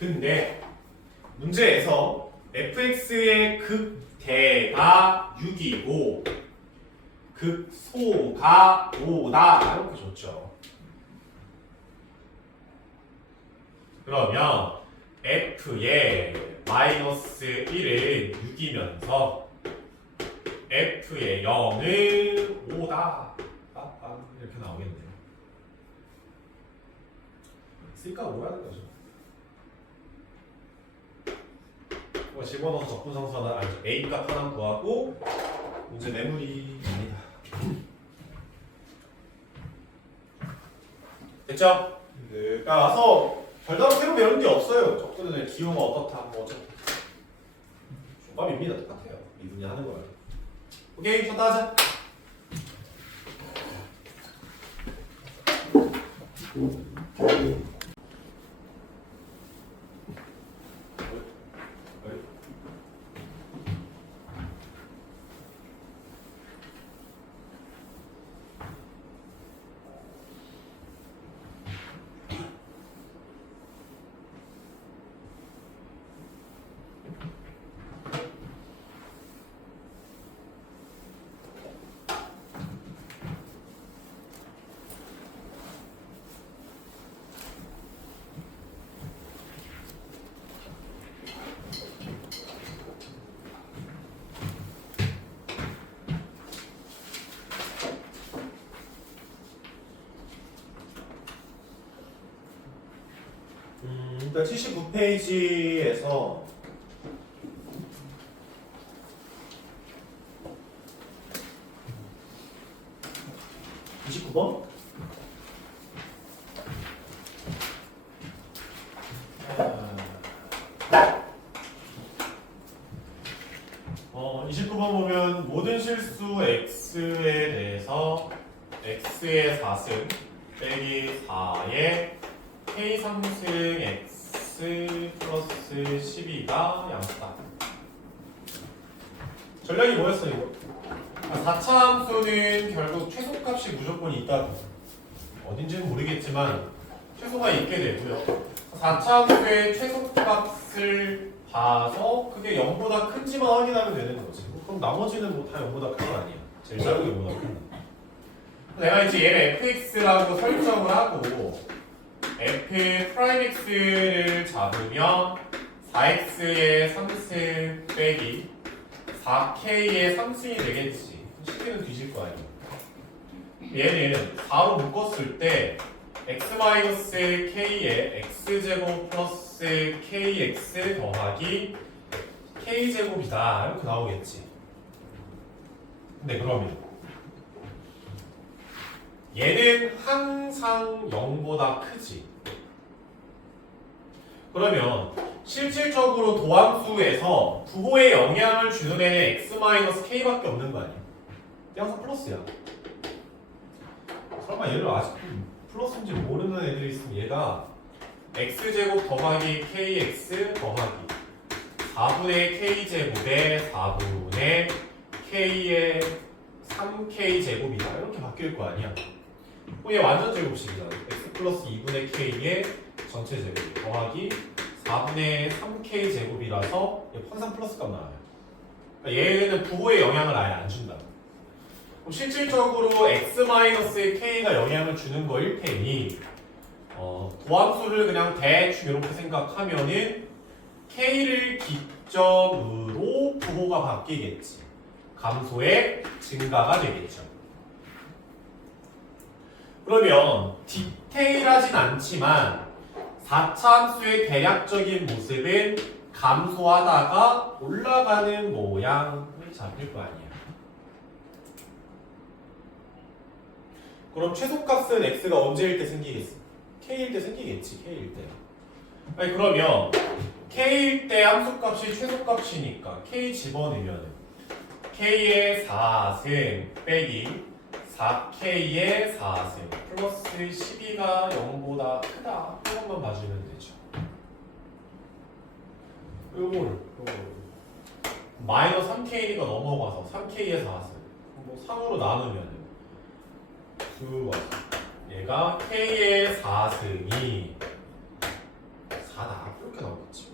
근데 문제에서 fx의 극대가 6이고 극소가 5다 이렇게 줬죠. 그러면 f의 마이너스 1은 6이면서 f의 0은 5다 이렇게 나오겠네요. C가 5라는 거죠. 집어넣어서 적분상수 하나, 아니죠, A 값 하나 구하고 문제 매물이 아니다. 됐죠? 네. 가서 별다른 새로 배우는 게 없어요. 적분의 기호가 어떻다 뭐 어쩌고 조밥입니다. 똑같아요. 미분이 하는 거예요. 오케이, 쳤다 하자. 일단 79페이지에서 29번? 29번 보면 모든 실수 x에 대해서 x의 4승 빼기 4의 k 3승 x 플러스 12가 양수다. 전략이 뭐였어 이거? 4차 함수는 결국 최소값이 무조건 있다고. 어딘지는 모르겠지만 최소가 있게 되고요. 4차 함수의 최소값을 봐서 그게 0보다 큰지만 확인하면 되는 거지. 그럼 나머지는 뭐 다 0보다 큰 거 아니야. 제일 작은 게 0보다 큰 거. 내가 이제 얘를 fx라고 설정을 하고 f 프라임 x를 잡으면 4x의 3승 빼기 4k의 3승이 되겠지. 시계는 뒤질 거 아니야. 얘는 4로 묶었을 때 x-k의 x제곱 플러스 kx 더하기 k제곱이다 이렇게 나오겠지. 근데 그러면 얘는 항상 0보다 크지. 그러면 실질적으로 도함수에서 부호에 영향을 주는 애는 x-k밖에 없는 거 아니야. 항상 플러스야. 설마 얘를 아직도 플러스인지 모르는 애들이 있으면 얘가 x제곱 더하기 kx 더하기 4분의 k제곱에 4분의 k의 3k제곱이다 이렇게 바뀔 거 아니야. 그럼 얘 완전 제곱식이잖아. x 플러스 2분의 k의 전체 제곱 더하기 4분의 3k제곱이라서 얘 항상 플러스 값 나와요. 그러니까 얘는 부호에 영향을 아예 안 준다. 그럼 실질적으로 x-k가 영향을 주는 거일 테니 도함수를 그냥 대충 이렇게 생각하면은 k를 기점으로 부호가 바뀌겠지. 감소의 증가가 되겠죠. 그러면 디테일하진 않지만 4차 함수의 대략적인 모습은 감소하다가 올라가는 모양을 잡힐 거 아니야. 그럼 최소값은 x가 언제일 때 생기겠어? k일 때 생기겠지. k일 때. 아니 그러면 k일 때 함수값이 최소값이니까 k 집어넣으면 k의 4승 빼기 4k의 4승 플러스 12가 0보다 크다. 이것만 봐주면 되죠. 요걸 마이너스 3k니까 넘어가서 3k의 4승 뭐 3으로 나누면 얘가 k의 4승이 4다 이렇게 나오겠지.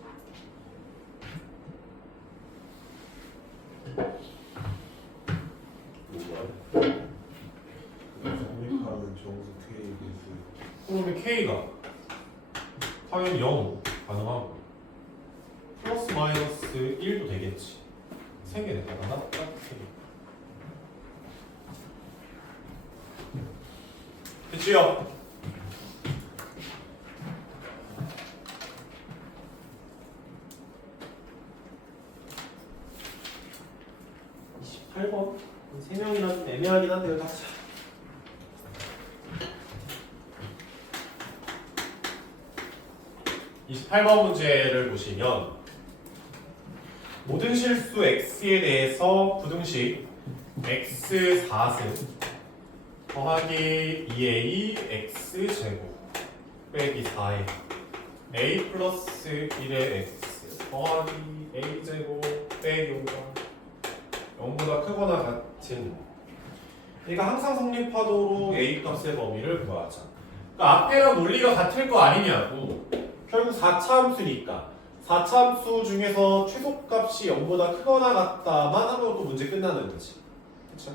성립하는 정수 K에 대해서 그러면 k가 당연히 0 가능하고 플러스 마이너스 1도 되겠지. 3개 됐다. 딱 3개. 됐지요? 이 28번 3명이나 좀 애매하긴 한데요. 가자. 이 28번 문제를 보시면 모든 실수 x에 대해서 부등식 x 4승 더하기 2a x제곱 빼기 4에 a 플러스 1의 x 더하기 a제곱 빼기 5가 0보다 크거나 같은 얘가 항상 성립하도록 a 값의 범위를 구하자. 그러니까 앞에랑 논리가 같을 거 아니냐고. 결국 4차 함수니까 4차 함수 중에서 최소값이 0보다 크거나 같다만 하면 또 문제 끝나는 거지. 그쵸?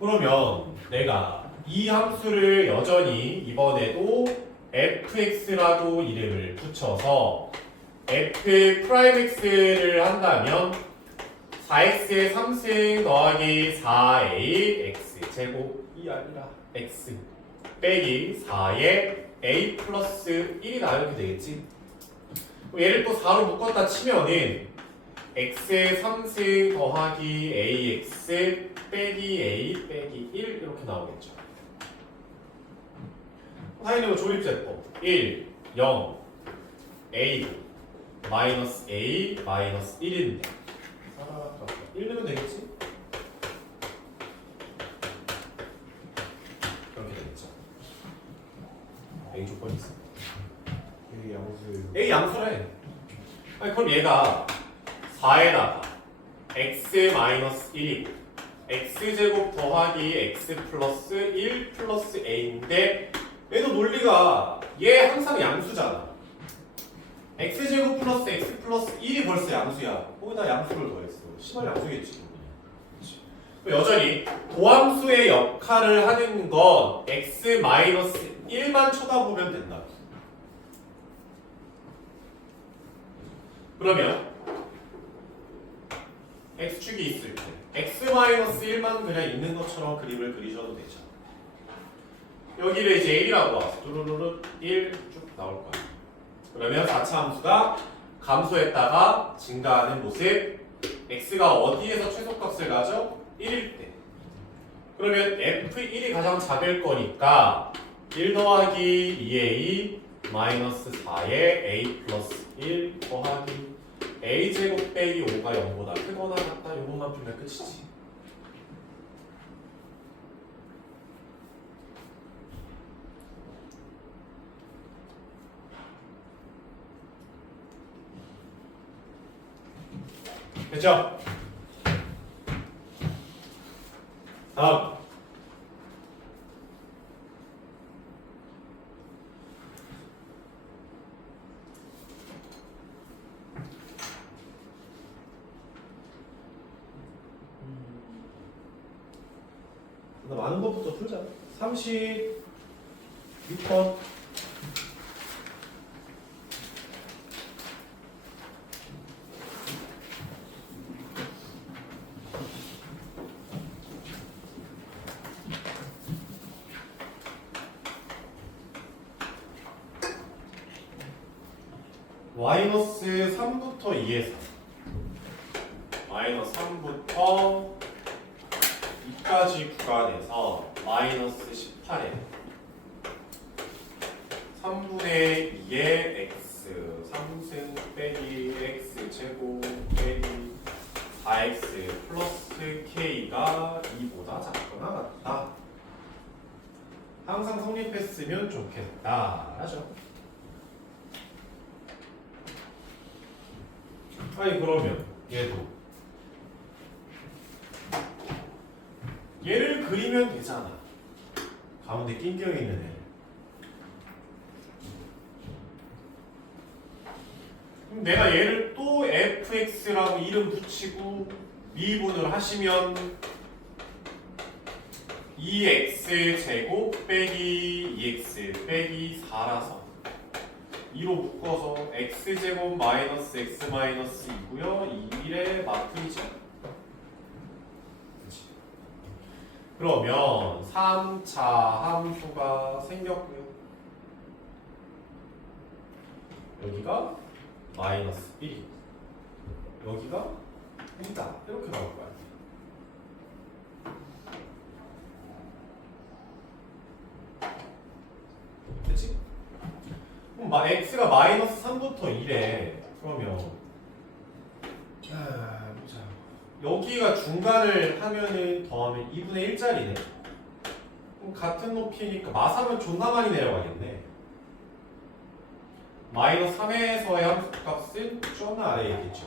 그러면 내가 이 함수를 여전히 이번에도 fx라고 이름을 붙여서 f 프라임 x를 한다면 4x의 3승 더하기 4a x 제곱이 아니라 x 빼기 4의 a 플러스 1이다 이렇게 되겠지. 얘를 또 4로 묶었다 치면은 x의 3승 더하기 ax 빼기 a 빼기 1 이렇게 나오겠죠. 사인은 조립제법 1, 0, a 마이너스 a 마이너스 1인데 1 넣으면 되겠지? 이렇게 되겠죠. a 조건이 있어. A 양수예요. a 양수래. 아니 그럼 얘가 4에다가 x 마이너스 1이고 x제곱 더하기 x 플러스 1 플러스 a인데 얘도 논리가 얘 항상 양수잖아. x제곱 플러스 x 플러스 1이 벌써 양수야. 거기다 양수를 더했어. 심할 양수겠지. 여전히 도함수의 역할을 하는 건 x 마이너스 1만 쳐다보면 된다. 그러면 x축이 있을 때 x-1만 그냥 있는 것처럼 그림을 그리셔도 되죠. 여기를 이제 1이라고 왔어. 뚜루루루 1 쭉 나올 거야. 그러면 4차 함수가 감소했다가 증가하는 모습. x가 어디에서 최소값을 가져? 1일 때. 그러면 f1이 가장 작을 거니까 1 더하기 2a 마이너스 4의 a 플러스 1 더하기 a제곱 빼기 5가 0보다 크거나 같다. 이것만 풀면 끝이지. 됐죠? 다음 많은 것부터 풀자. 36번. 마이너스 3부터 2에서 마이너스 3부터 2까지 구간에서 마이너스 18에 3분의 2의 x 3승 빼기 x제곱 빼기 4x 플러스 k가 2보다 작거나 같다. 항상 성립했으면 좋겠다 하죠. 아니 그러면 얘도 얘를 그리면 되잖아. 가운데 낑겨 있는 애. 그럼 내가 얘를 또 fx라고 이름 붙이고 미분을 하시면 2x 제곱 빼기 2x 빼기 4라서 2로 묶어서 x제곱 마이너스 x 마이너스 2고요. 2의 마플이죠. 그러면 3차 함수가 생겼고요. 여기가 마이너스 1이 여기가 1이다. 이렇게 나올 거야. 그치? 그럼 x가 마이너스 3부터 1에 그러면 보자. 여기가 중간을 하면은 더하면 2분의 1짜리네. 그럼 같은 높이니까 마삼은 존나 많이 내려가겠네. 마이너스 3에서의 함수값은 쩌나 아래에 있겠죠.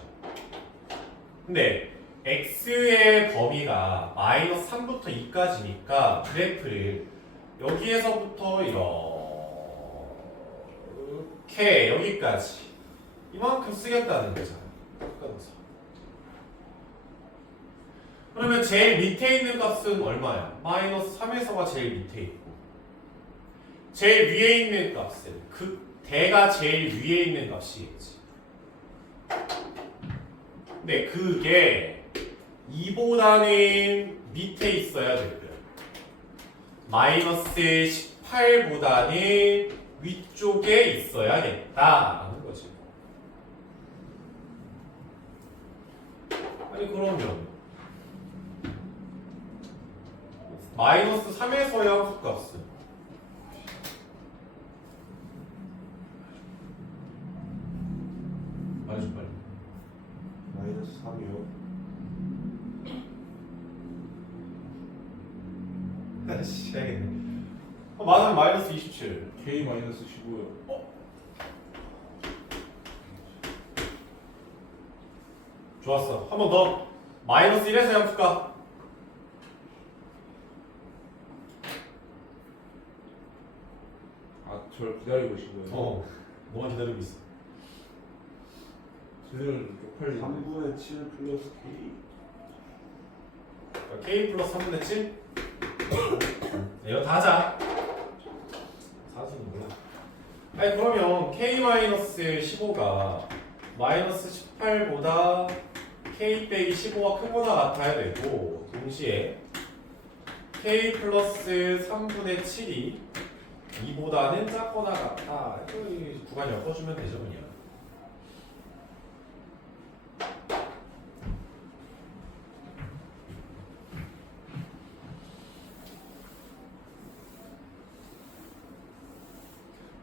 근데 x의 범위가 마이너스 3부터 2까지니까 그래프를 여기에서부터 이렇게 여기까지 이만큼 쓰겠다는 거잖아. 끊어서. 그러면 제일 밑에 있는 값은 얼마야? 마이너스 3에서가 제일 밑에 있고 제일 위에 있는 값은 대가 제일 위에 있는 값이겠지. 근데 그게 2보다는 밑에 있어야 될 거야. 마이너스 18보다는 위쪽에 있어야겠다라는 거지. 아니 그러면 마이너스 3에서의 함수값은 말해줘 빨리. 마이너스 3이요. 아씨 알겠네. 맞으면 마이너스 27. K 마이너스 15요. 좋았어. 한 번 더. 마이너스 1에서의 함수값. 아, 저를 기다리고 계신 거예요? 뭐만 기다리고 있어. 들려는 쪽팔리네. 3분의 7 플러스 K. K 플러스 3분의 7? 이거 다 하자. 사수는 몰라. 아니 그러면 K 마이너스 15가 마이너스 18보다 K 빼기 15가 크거나 같아야 되고 동시에 K 플러스 3분의 7이 2보다는 작거나 같아. 이 구간 엮어주면 되죠 그냥.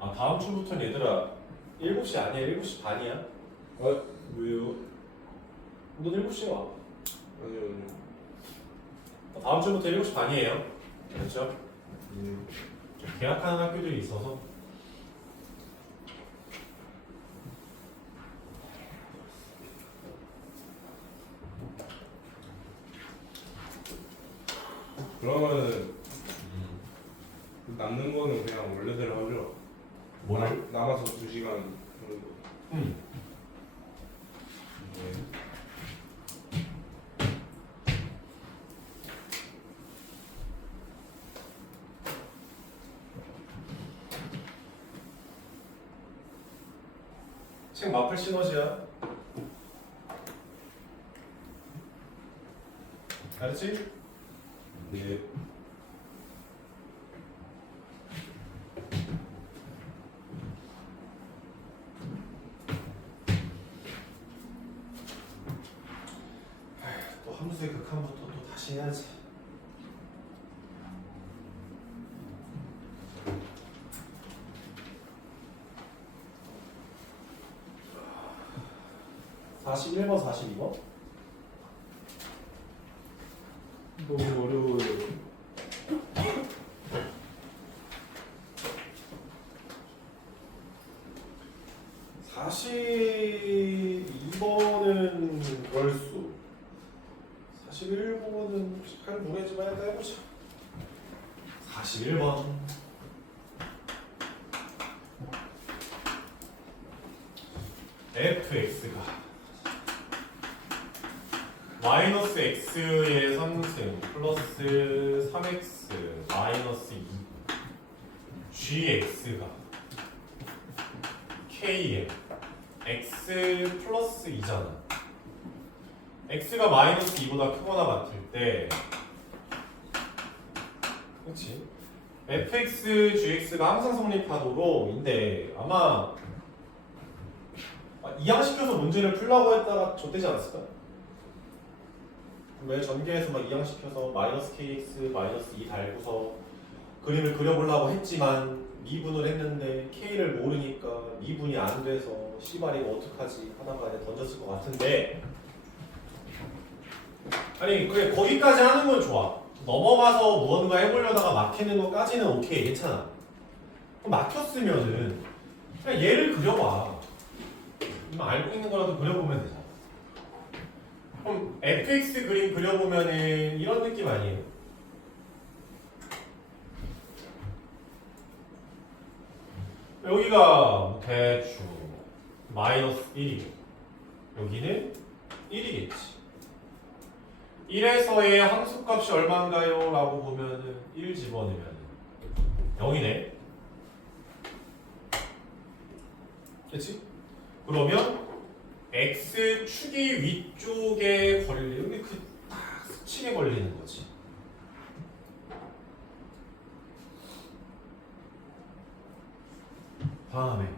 아 다음 주부터는 얘들아 7시 아니야? 7시 반이야? 아, 왜요? 너 7시에 와. 아니요, 아니요. 다음 주부터 7시 반이에요. 그렇죠? 네. 계약하는 학교들이 있어서 그러면은 남는 거는 그냥 원래대로 하죠. 뭐라? 남아서 2시간 정도. 응. 네. 책 마플 시너지야. 알았지? 네. 또 함수의 극한부터 또 다시 해야지. (41번) (42번) 너무 어려워요. 42번은 월수, 41번은 잘 모르지만 일단 해보자. 41번 fx가 마이너스 x의 상승 플러스 3x 마이너스 2 gx가 k에 x 플러스 2잖아. x가 마이너스 2보다 크거나 같을 때 그렇지? fx, gx가 항상 성립하도록 인데 아마 이항시켜서 문제를 풀라고 했다가 좆되지 않았을까? 왜 전개해서 막 이항시켜서 마이너스 kx 마이너스 2 달고서 그림을 그려보려고 했지만 미분을 했는데 k를 모르니까 미분이 안 돼서 씨발 이거 어떡하지 하다가 이제 던졌을 것 같은데 아니 그래 거기까지 하는 건 좋아. 넘어가서 무언가 해보려다가 막히는 것까지는 오케이 괜찮아. 그럼 막혔으면은 그냥 얘를 그려봐. 알고 있는 거라도 그려보면 되잖아. 그럼 fx 그림 그려보면은 이런 느낌 아니에요? 여기가 대충 마이너스 1이고 여기는 1이겠지. 1에서의 함수값이 얼마인가요? 라고 보면은 1 집어넣으면 0이네. 그치? 그러면 x축이 위쪽에 걸리 여기 딱 스치게 걸리는 거지. 다음에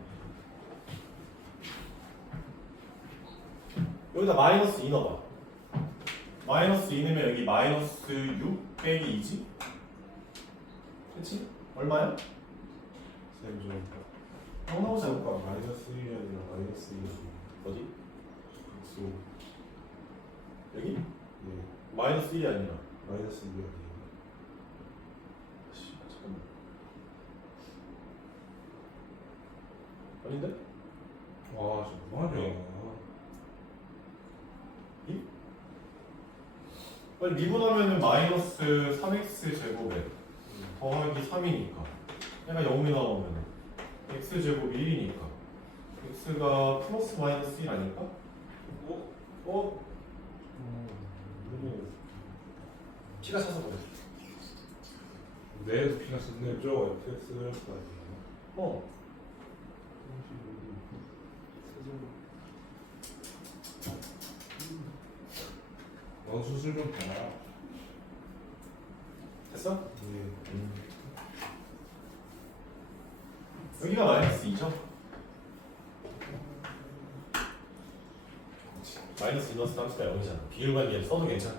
여기다 마이너스 2 넣어봐. 마이너스 2넣으면 여기 마이너스 6 빼기 2지? 그치? 얼마야? 쌤 좀. 형 나오지 않을까? 아까 마이너스 1이 아니라 마이너스 2가 어디? 극소. 여기? 네. 마이너스 1이 아니라 마이너스 2가 아니에요. 잠깐만 아닌데? 와 진짜 뭐하냐. 빨리 미분하면은 마이너스 3x 제곱에 더하기 3이니까 얘가 0이 나오면은 x 제곱이 1이니까 x가 플러스 마이너스 1 아닐까? 어? 피가 차서 그래. 내에서 피가 썼네. 그죠? fx 거 아니에요? 어. 넌 수술 좀 봐라. 됐어? 네. 여기가 마이너스 2죠? 마이너스 2 넣었을 때 함수가 0이잖아. 비율관계를 써도 괜찮고.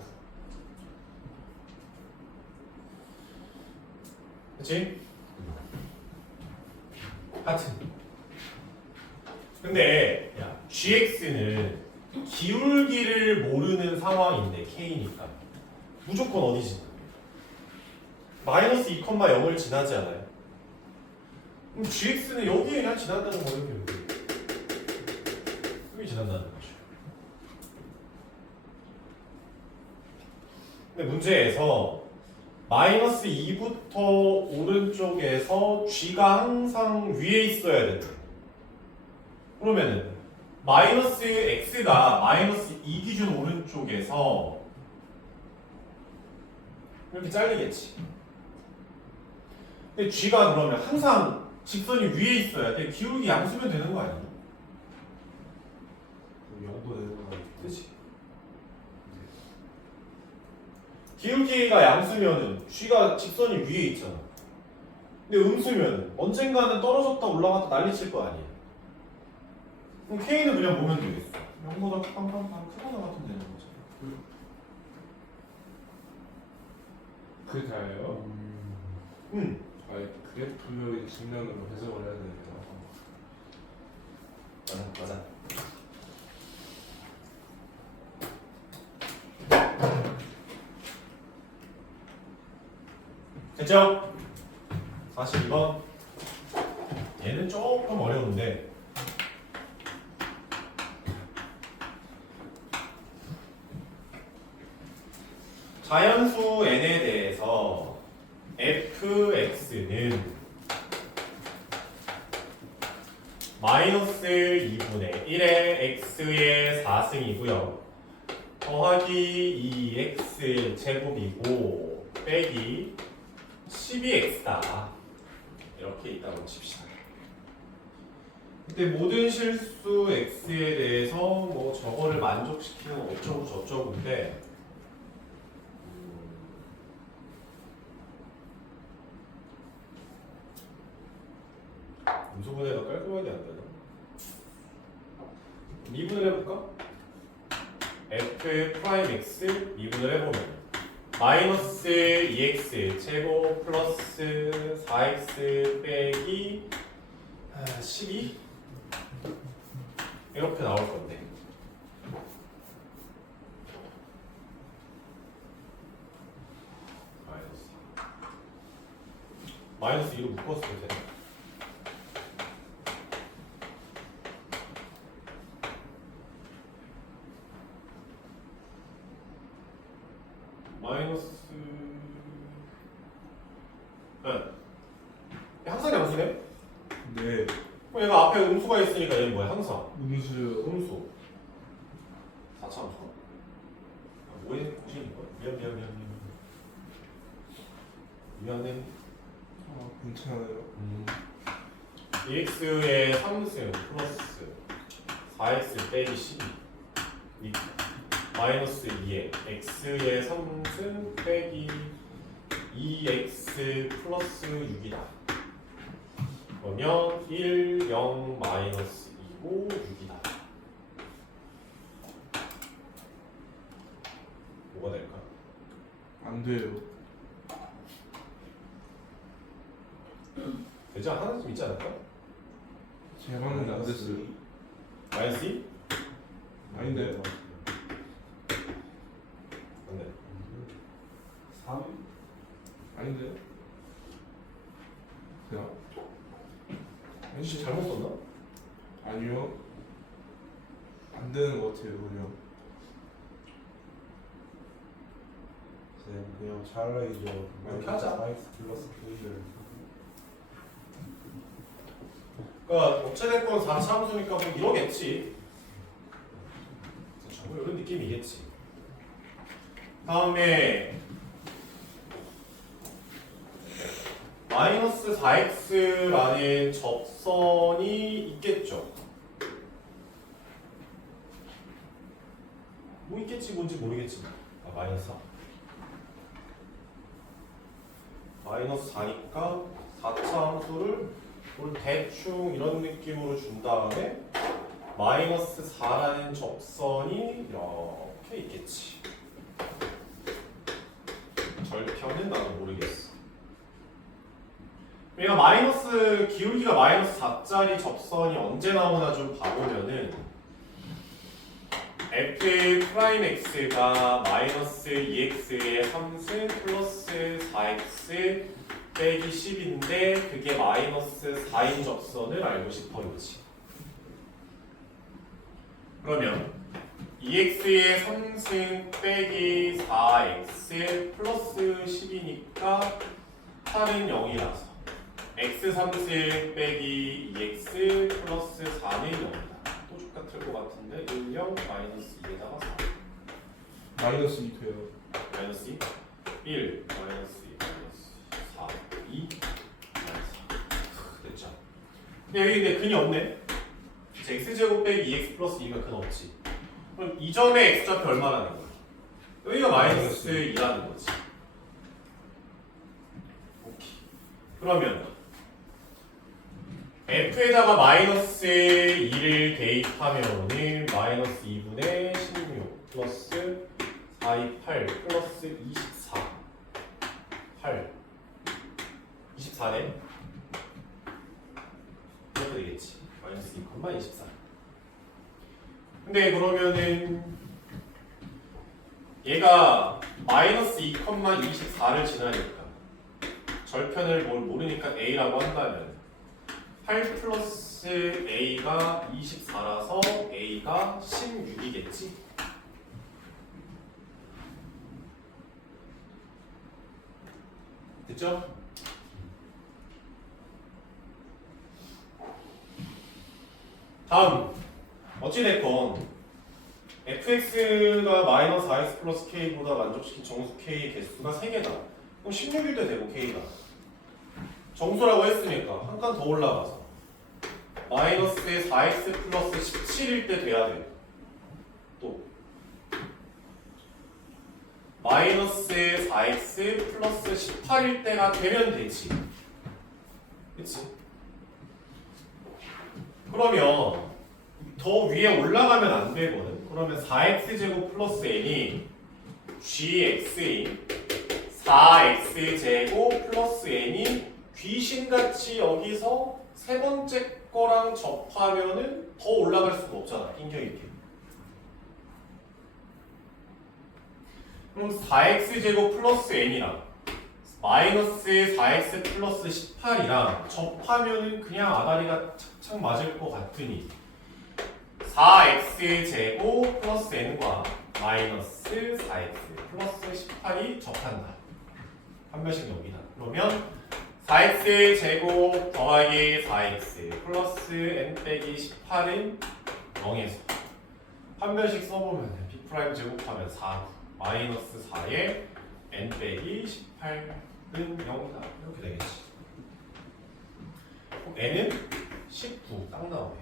그치? 하여튼 근데 야 gx는 기울기를 모르는 상황인데 k니까 무조건 어디지? 마이너스 2,0을 지나지 않아요? 그럼 gx는 여기에 그냥 지난다는 거예요. 여기 지난다는 거죠. 근데 문제에서 마이너스 2부터 오른쪽에서 g가 항상 위에 있어야 된다. 그러면은 마이너스 x가 마이너스 2 기준 오른쪽에서 이렇게 잘리겠지. 근데 g가 그러면 항상 직선이 위에 있어야 돼. 기울기 양수면 되는 거 아니야? 그럼 0도 되는 거 아니에요? 그렇지. 기울기가 양수면은 g가 직선이 위에 있잖아. 근데 음수면은 언젠가는 떨어졌다 올라갔다 난리칠 거 아니야. 그럼 k는 그냥 보면 되겠어. 0보다 크거나 같으면 되는 거죠. 그게 다예요? 응. 아니 그래프 측면으로 해석을 해야 되니까. 맞아. 됐죠? 42번. 얘는 조금 어려운데 자연수 n에 대해서 fx는 마이너스 2분의 1의 x의 4승이고요. 더하기 2x 제곱이고 빼기 12x다. 이렇게 있다고 칩시다. 근데 모든 실수 x에 대해서 뭐 저거를 만족시키는 어쩌고 저쩌고인데 음수분해가 깔끔하게 안 되나? 미분을 해볼까? f 프라임 x 미분을 해보면 마이너스 2x 제곱 플러스 4x 빼기 12 이렇게 나올 건데 마이너스 2로 묶었을 때 마이너스 항상 양수네? 네. 그럼 얘가 앞에 음수가 있으니까 얘는 뭐야? 항상 음수. 음수 4차 함수 뭐에 고생이니까 미안해 아 괜찮아요. EX의 3승 플러스 4X 빼기 12 마이너스 2에 X의 3승 빼기 2X 플러스 6이다. 그러면 1, 0, 마이너스 2고 6이다. 뭐가 안 돼요. 되지 않아? 하나 좀 있지 않을까? 제가 봤는데 안 됐어요. 마이너스 2? 아닌데. 안돼. 3? 아닌데. 그냥 혹시 잘못 썼나? 아니요. 안 되는 것 같아요 그냥. 그냥 잘라이죠. 이렇게 하자. 4x 플러스 K를. 그러니까 어찌됐건 4차 함수니까 뭐 이러겠지. 그렇죠. 뭐 이런 느낌이겠지. 다음에 마이너스 4x라는 접선이 있겠죠. 뭐 있겠지 뭔지 모르겠지만 마이너스 4. 마이너스 4니까 4차 함수를 오늘 대충 이런 느낌으로 준 다음에 마이너스 4라는 접선이 이렇게 있겠지. 절편은 나도 모르겠어. 그러니까 마이너스 기울기가 마이너스 4짜리 접선이 언제 나오나 좀 봐보면은 f'x가 마이너스 2x의 3승 플러스 4x 빼기 10인데 그게 마이너스 4인 접선을 알고 싶어요지. 그러면 2x의 3승 빼기 4x 플러스 10이니까 8은 0이라서 x 3승 빼기 2x 플러스 4는 0이다. 또 똑같을 것 같은데 1, 0 마이너스 2에다가 4 마이너스 2 돼요. 마이너스 2 1 마이너스 2 마이너스 4 2 마이너스 4 됐죠. 근데 여기 근데 근이 없네. x제곱 빼기 2x 플러스 2가 근 없지. 그럼 이 점의 x좌표 얼마라는 거야? 여기가 마이너스 2라는 거지. 오케이. 그러면 f에다가 마이너스 2를 대입하면은 마이너스 2분의 16 플러스 4, 2, 8 플러스 24 8 24네 이렇게 되겠지. 마이너스 2,24 근데 그러면은 얘가 마이너스 2,24를 지나니까 절편을 모르니까 a라고 한다면 8 플러스 a가 24라서 a가 16이겠지? 됐죠? 다음 어찌됐건 fx가 마이너스 4x 플러스 k보다 만족시킨 정수 k의 개수가 3개다. 그럼 16일 때 되고 k가 정수라고 했으니까 한 칸 더 올라가서 마이너스 4x 플러스 17일 때 돼야 돼. 또 마이너스 4x 플러스 18일 때가 되면 되지. 그치? 그러면 더 위에 올라가면 안 되거든. 그러면 4x제곱 플러스 n이 gx인 4x제곱 플러스 n이 귀신같이 여기서 세 번째 거랑 접하면은 더 올라갈 수가 없잖아. 낑겨있게. 그럼 4x제곱 플러스 n이랑 마이너스 4x 플러스 18이랑 접하면은 그냥 아다리가 착착 맞을 것 같으니 4x제곱 플러스 n과 마이너스 4x 플러스 18이 접한다. 한 변씩 여기다. 그러면 4x제곱 더하기 4x 플러스 n 빼기 18은 0에서 한 변씩 써보면 b' 제곱하면 4 마이너스 4에 n 빼기 18은 0이다. 이렇게 되겠지. 그럼 n은 19 딱 나오네.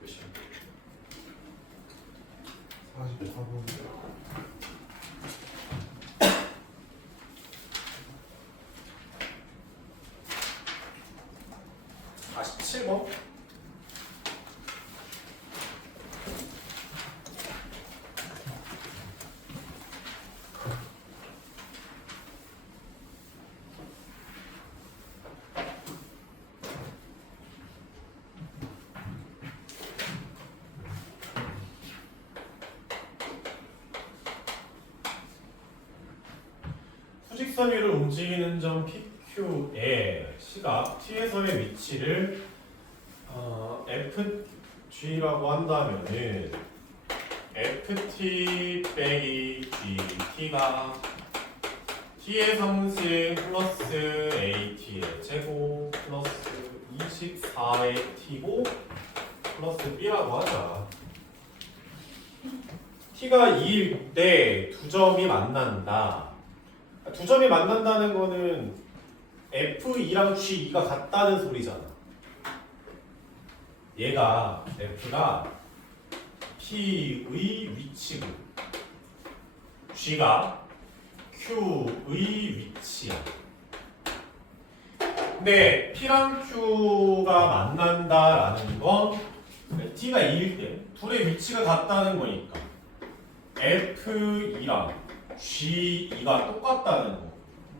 몇이야? 44번. 뭐. 수직선 위를 움직이는 점 PQ의 시각 T에서의 위치를 FG라고 한다면은 FT 빼기 GT가 T의 3승 플러스 AT의 제곱 플러스 24의 T고 플러스 B라고 하자. T가 2일 때 두 점이 만난다. 두 점이 만난다는 거는 F2랑 G2가 같다는 소리잖아. 얘가 F가 P의 위치고 G가 Q의 위치야. 근데 P랑 Q가 만난다라는 건 T가 2일 때 둘의 위치가 같다는 거니까 F2랑 G2가 똑같다는 거.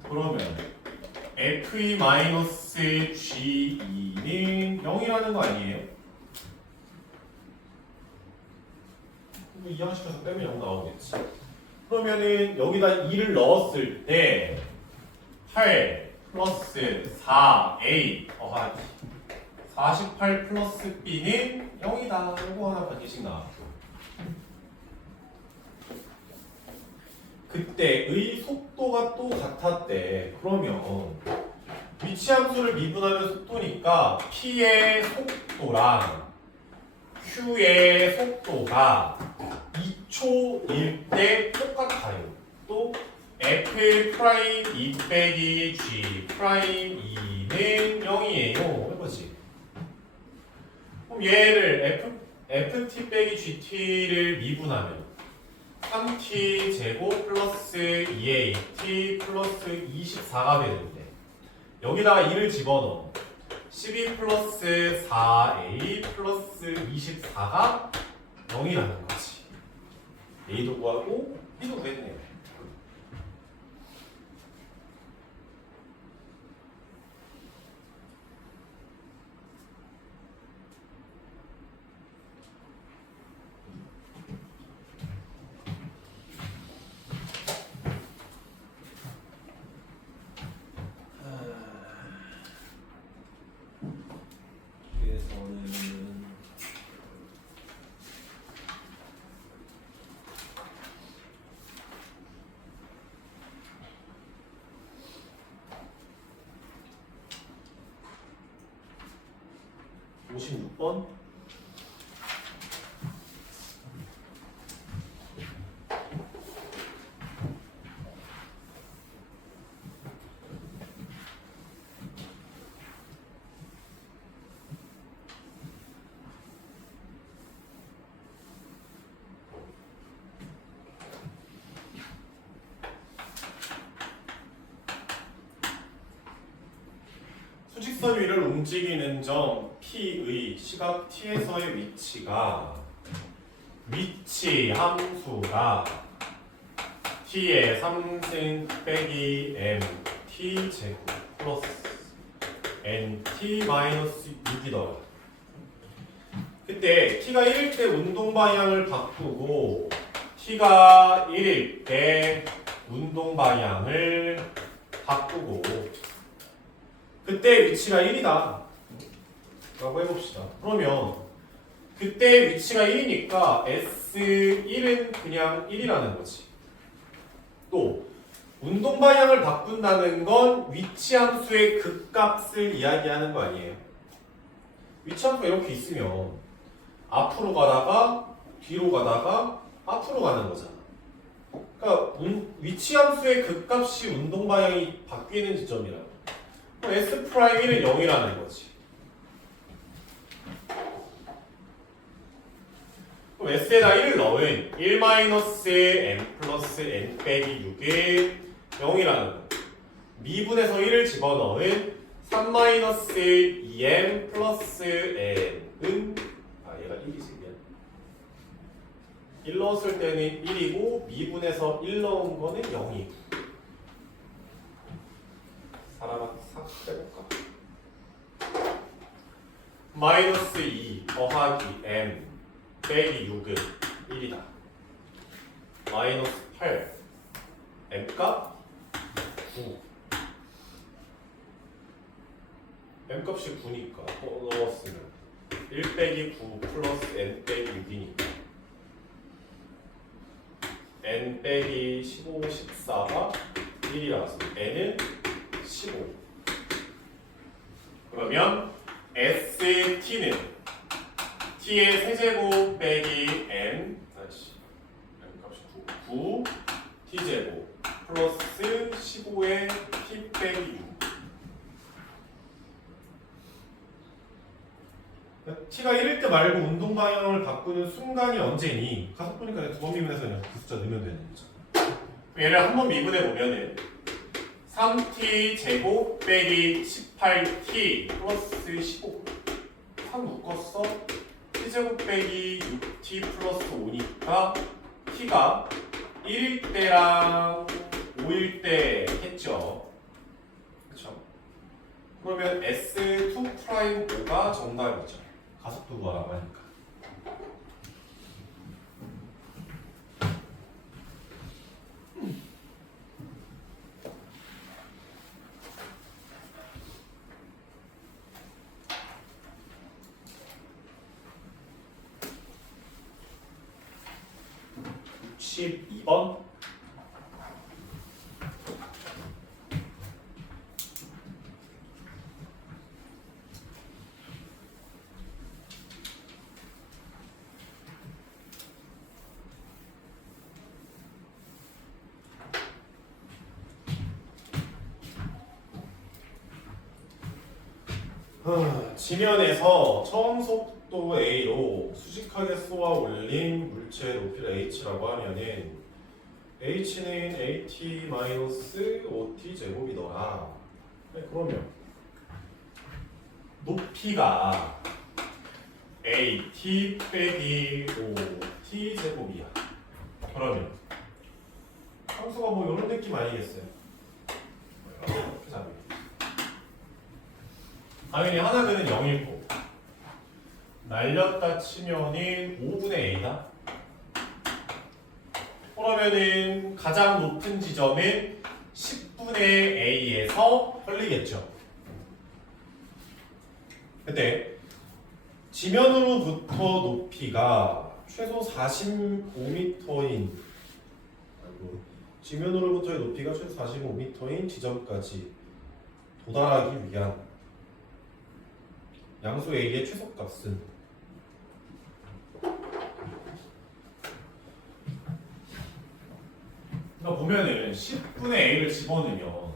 그러면 F2 마이너스 G2는 0이라는 거 아니에요? 이거 이항시켜서 빼면 0 나오겠지. 그러면은 여기다 2를 넣었을 때 8 플러스 4A 48 플러스 B는 0이다. 이거 하나 반드시 나왔고. 그때의 속도가 또 같았대. 그러면 위치 함수를 미분하면 속도니까 P의 속도랑 Q의 속도가 2초일 때 똑같아요. 또 F 프라임 2 빼기 G 프라임 2는 0이에요. 이거지. 그럼 얘를 FT 빼기 GT를 미분하면 3t 제곱 플러스 2at 플러스 24가 되는데 여기다가 2를 집어넣어 12 플러스 4a 플러스 24가 0이라는 거지. a도 구하고 b도 구했네요. 그래서는 56번. 수직선 위를 움직이는 점 P의 시각 T에서의 위치가 위치 함수가 T의 3승 빼기 MT 제곱 플러스 NT 마이너스 6이더라. 그때 T가 1일 때 운동 방향을 바꾸고 T가 1일 때 운동 방향을 바꾸고 그때 위치가 1이다 라고 해봅시다. 그러면 그때 위치가 1이니까 S1은 그냥 1이라는 거지. 또 운동 방향을 바꾼다는 건 위치 함수의 극값을 이야기하는 거 아니에요. 위치 함수가 이렇게 있으면 앞으로 가다가 뒤로 가다가 앞으로 가는 거잖아. 그러니까 위치 함수의 극값이 운동 방향이 바뀌는 지점이라고. 그럼 S 프라임 1은 0이라는 거지. 그럼 S에다 1을 넣으면 1 마이너스 n 플러스 n 빼기 6은 0이라는 거. 미분에서 1을 집어넣으면 3-2m 플러스 n은 얘가 1이지 그냥 1 넣었을 때는 1이고 미분에서 1 넣은 거는 0이고 사람아 싹 빼볼까? 마이너스 2 더하기 m 빼기 6은 1이다. 마이너스 8 m값 9 m값이 9니까 넣었으면 1 빼기 9 플러스 n 빼기 6이니까 n 빼기 15, 14가 1이라서 n은 15 그러면 ST는 t의 세제곱 빼기 n n값이 9 t제곱 플러스 15의 t 빼기 6 t가 1일 때 말고 운동 방향을 바꾸는 순간이 언제니? 가속 보니까 두 번 미분해서 그냥 그 숫자 넣으면 되는 거죠. 얘를 한 번 미분해 보면은 3t 제곱 빼기 18t 플러스 15 3 묶었어 t제곱 빼기 6t 플러스 5니까 t가 1일 때랑 5일 때 했죠. 그쵸? 그러면 S2'5가 정답이죠. 가속도 구하라고 하니까. (62번) 지면에서 처음 속도 A로 수직하게 쏘아 올린 물체의 높이를 H라고 하면은 H는 AT-5T 제곱이더라. 그러면 높이가 AT 빼기 5T 제곱이야. 그러면 함수가 뭐 이런 느낌 아니겠어요? 이렇게 잡으면 당연히 하나는 0일 거고 날렸다 치면은 5분의 A다. 그러면은 가장 높은 지점은 10분의 A에서 걸리겠죠. 근데 지면으로부터 높이가 최소 45m인 지면으로부터의 높이가 최소 45m인 지점까지 도달하기 위한 양수 A의 최소값은 보면은 10분의 A를 집어넣으면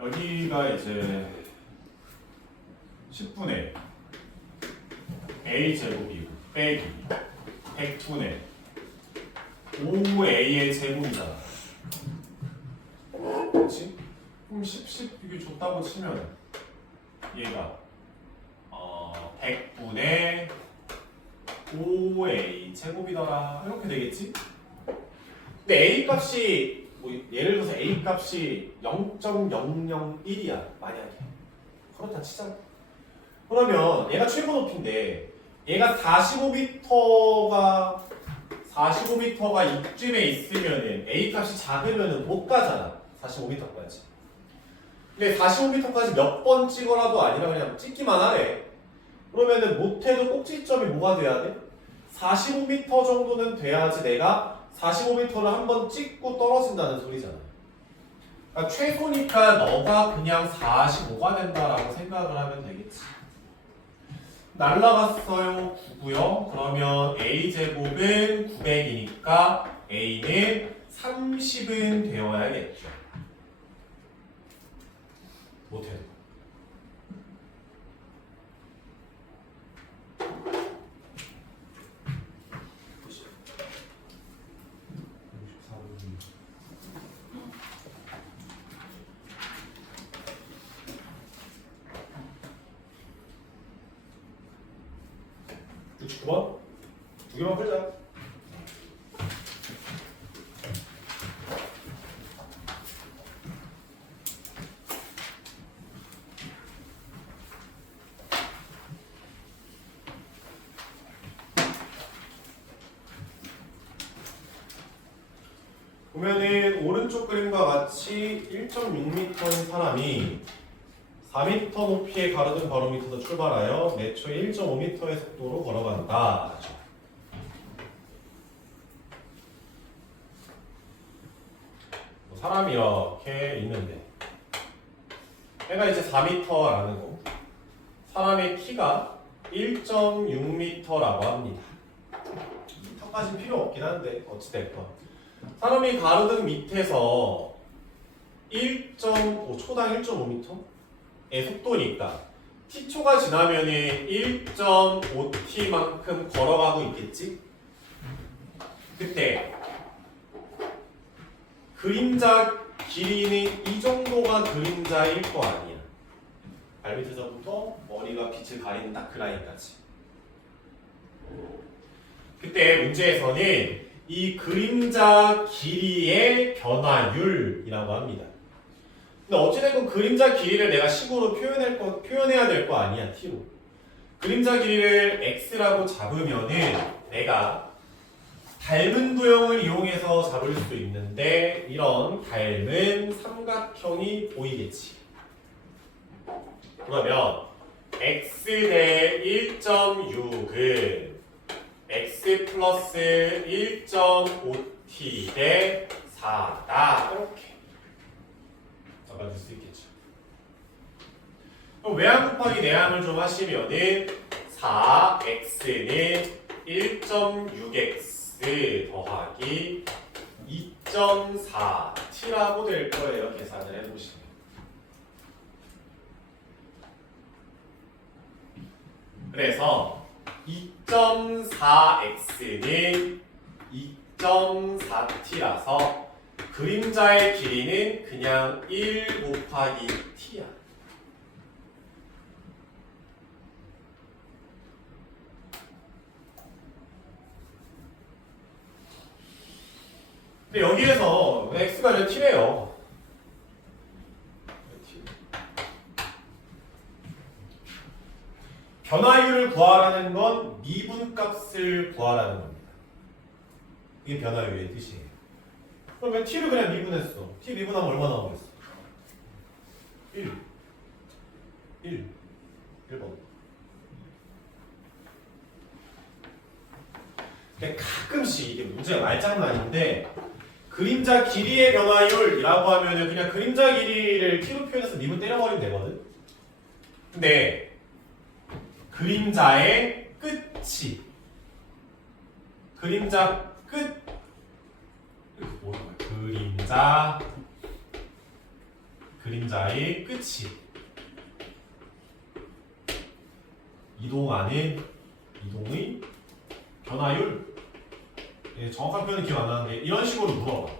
여기가 이제 10분의 A 제곱이고 빼기 100분의 5A의 제곱이잖아. 그렇지? 그럼 10 이게 줬다고 치면 얘가 100분의 5A 제곱이더라 이렇게 되겠지? 근데 A 값이 뭐 예를 들어서 A 값이 0.001이야 만약에 그렇다 치자. 그러면 얘가 최고 높이인데 얘가 45m가 이쯤에 있으면은 A 값이 작으면은 못 가잖아. 45m까지. 근데 45m까지 몇 번 찍어라도 아니라 그냥 찍기만 하래. 그러면은 못해도 꼭지점이 뭐가 돼야 돼? 45m 정도는 돼야지 내가 45m를 한번 찍고 떨어진다는 소리잖아. 그러니까 최소니까 너가 그냥 45가 된다라고 생각을 하면 되겠지. 날라갔어요. 9고요. 그러면 A제곱은 900이니까 A는 30은 되어야겠죠. 못해도. 9번? 두 개만 풀자. 보면은 오른쪽 그림과 같이 1.6m인 사람이 4m 높이의 가로등 바로미터로 출발하여 매 초에 1.5m의 속도로 걸어간다. 사람이 이렇게 있는데 얘가 이제 4m라는 거, 사람의 키가 1.6m라고 합니다. 2m까지는 필요 없긴 한데 어찌됐건 사람이 가로등 밑에서 초당 1.5m의 속도니까 t초가 지나면 1.5t만큼 걸어가고 있겠지? 그때 그림자 길이는 이 정도가 그림자일 거 아니야. 발밑에서부터 머리가 빛을 가리는 딱 그 라인까지. 그때 문제에서는 이 그림자 길이의 변화율이라고 합니다. 근데 어찌됐건 그림자 길이를 내가 식으로 표현해야 될 거 아니야, t로. 그림자 길이를 x라고 잡으면은 내가 닮은 도형을 이용해서 잡을 수 있는데 이런 닮은 삼각형이 보이겠지. 그러면 x 대 1.6은 x 플러스 1.5t 대 4다. 이렇게 잡아줄 수 있겠죠. 그럼 외항 곱하기 내항을 좀 하시면은 4x는 1.6x 더하기 2.4t라고 될 거예요. 계산을 해보시면. 그래서 2.4x는 2.4t라서 그림자의 길이는 그냥 1 곱하기 t야. 근데 여기에서 x가 이제 t래요. 변화율을 구하라는 건 미분값을 구하라는 겁니다. 이게 변화율의 뜻이에요. 그러면 t를 그냥 미분했어. t 미분하면 얼마 나오겠어? 1. 1번. 근데 가끔씩 이게 문제가 말장난인데 그림자 길이의 변화율이라고 하면은 그냥 그림자 길이를 t로 표현해서 미분 때려버리면 되거든. 근데 그림자의 끝이 그림자의 끝이 이동의 변화율, 정확한 표현은 기억 안 나는데 이런 식으로 물어봐.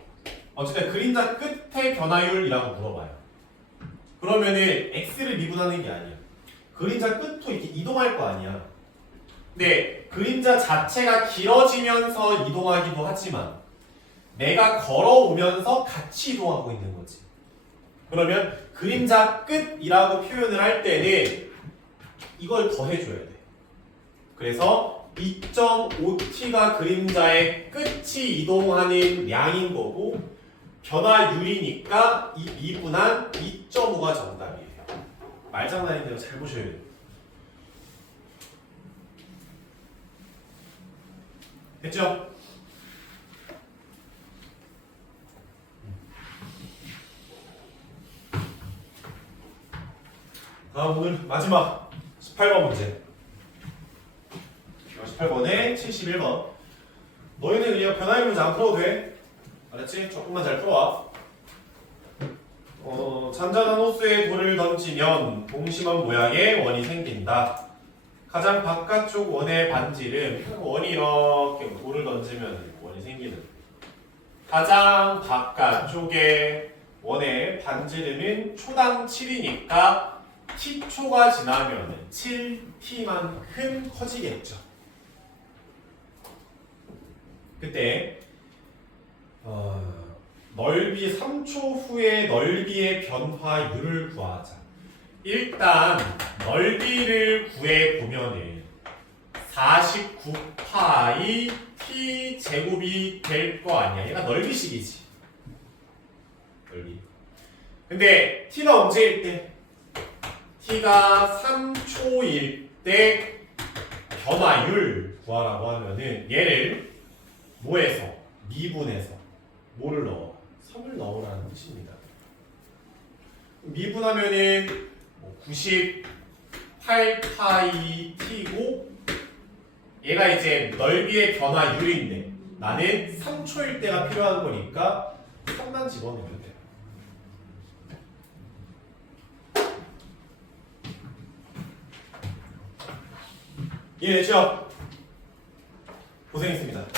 어쨌든 그림자 끝의 변화율이라고 물어봐요. 그러면은 x를 미분하는 게 아니야. 그림자 끝도 이렇게 이동할 거 아니야. 근데 그림자 자체가 길어지면서 이동하기도 하지만 내가 걸어오면서 같이 이동하고 있는 거지. 그러면 그림자 끝이라고 표현을 할 때는 이걸 더해줘야 돼. 그래서 2.5t가 그림자의 끝이 이동하는 양인 거고 변화율이니까 이 미분한 2.5가 정답이에요. 말장난인데요. 잘 보셔야 돼요. 됐죠? 다음 오늘 마지막 18번 문제. 18번에 71번. 너희는 그냥 변화율 문제 안 풀어도 돼. 알았지? 조금만 잘 풀어와. 잔잔한 호수에 돌을 던지면 동심원 모양의 원이 생긴다. 가장 바깥쪽 원의 반지름, 원이 이렇게 돌을 던지면 원이 생기는. 가장 바깥쪽의 원의 반지름은 초당 7이니까 t초가 지나면 7t만큼 커지겠죠. 때 넓이 3초 후에 넓이의 변화율을 구하자. 일단 넓이를 구해 보면은 49파이 t 제곱이 될 거 아니야. 얘가 넓이식이지. 넓이. 근데 t가 언제일 때? t가 3초일 때 변화율 구하라고 하면은 얘를 뭐에서? 미분해서 뭐를 넣어? 3을 넣으라는 뜻입니다. 미분하면은 98파이 t고 얘가 이제 넓이의 변화율인데 나는 3초일 때가 필요한 거니까 3만 집어넣으면 돼. 이해됐죠? 고생했습니다.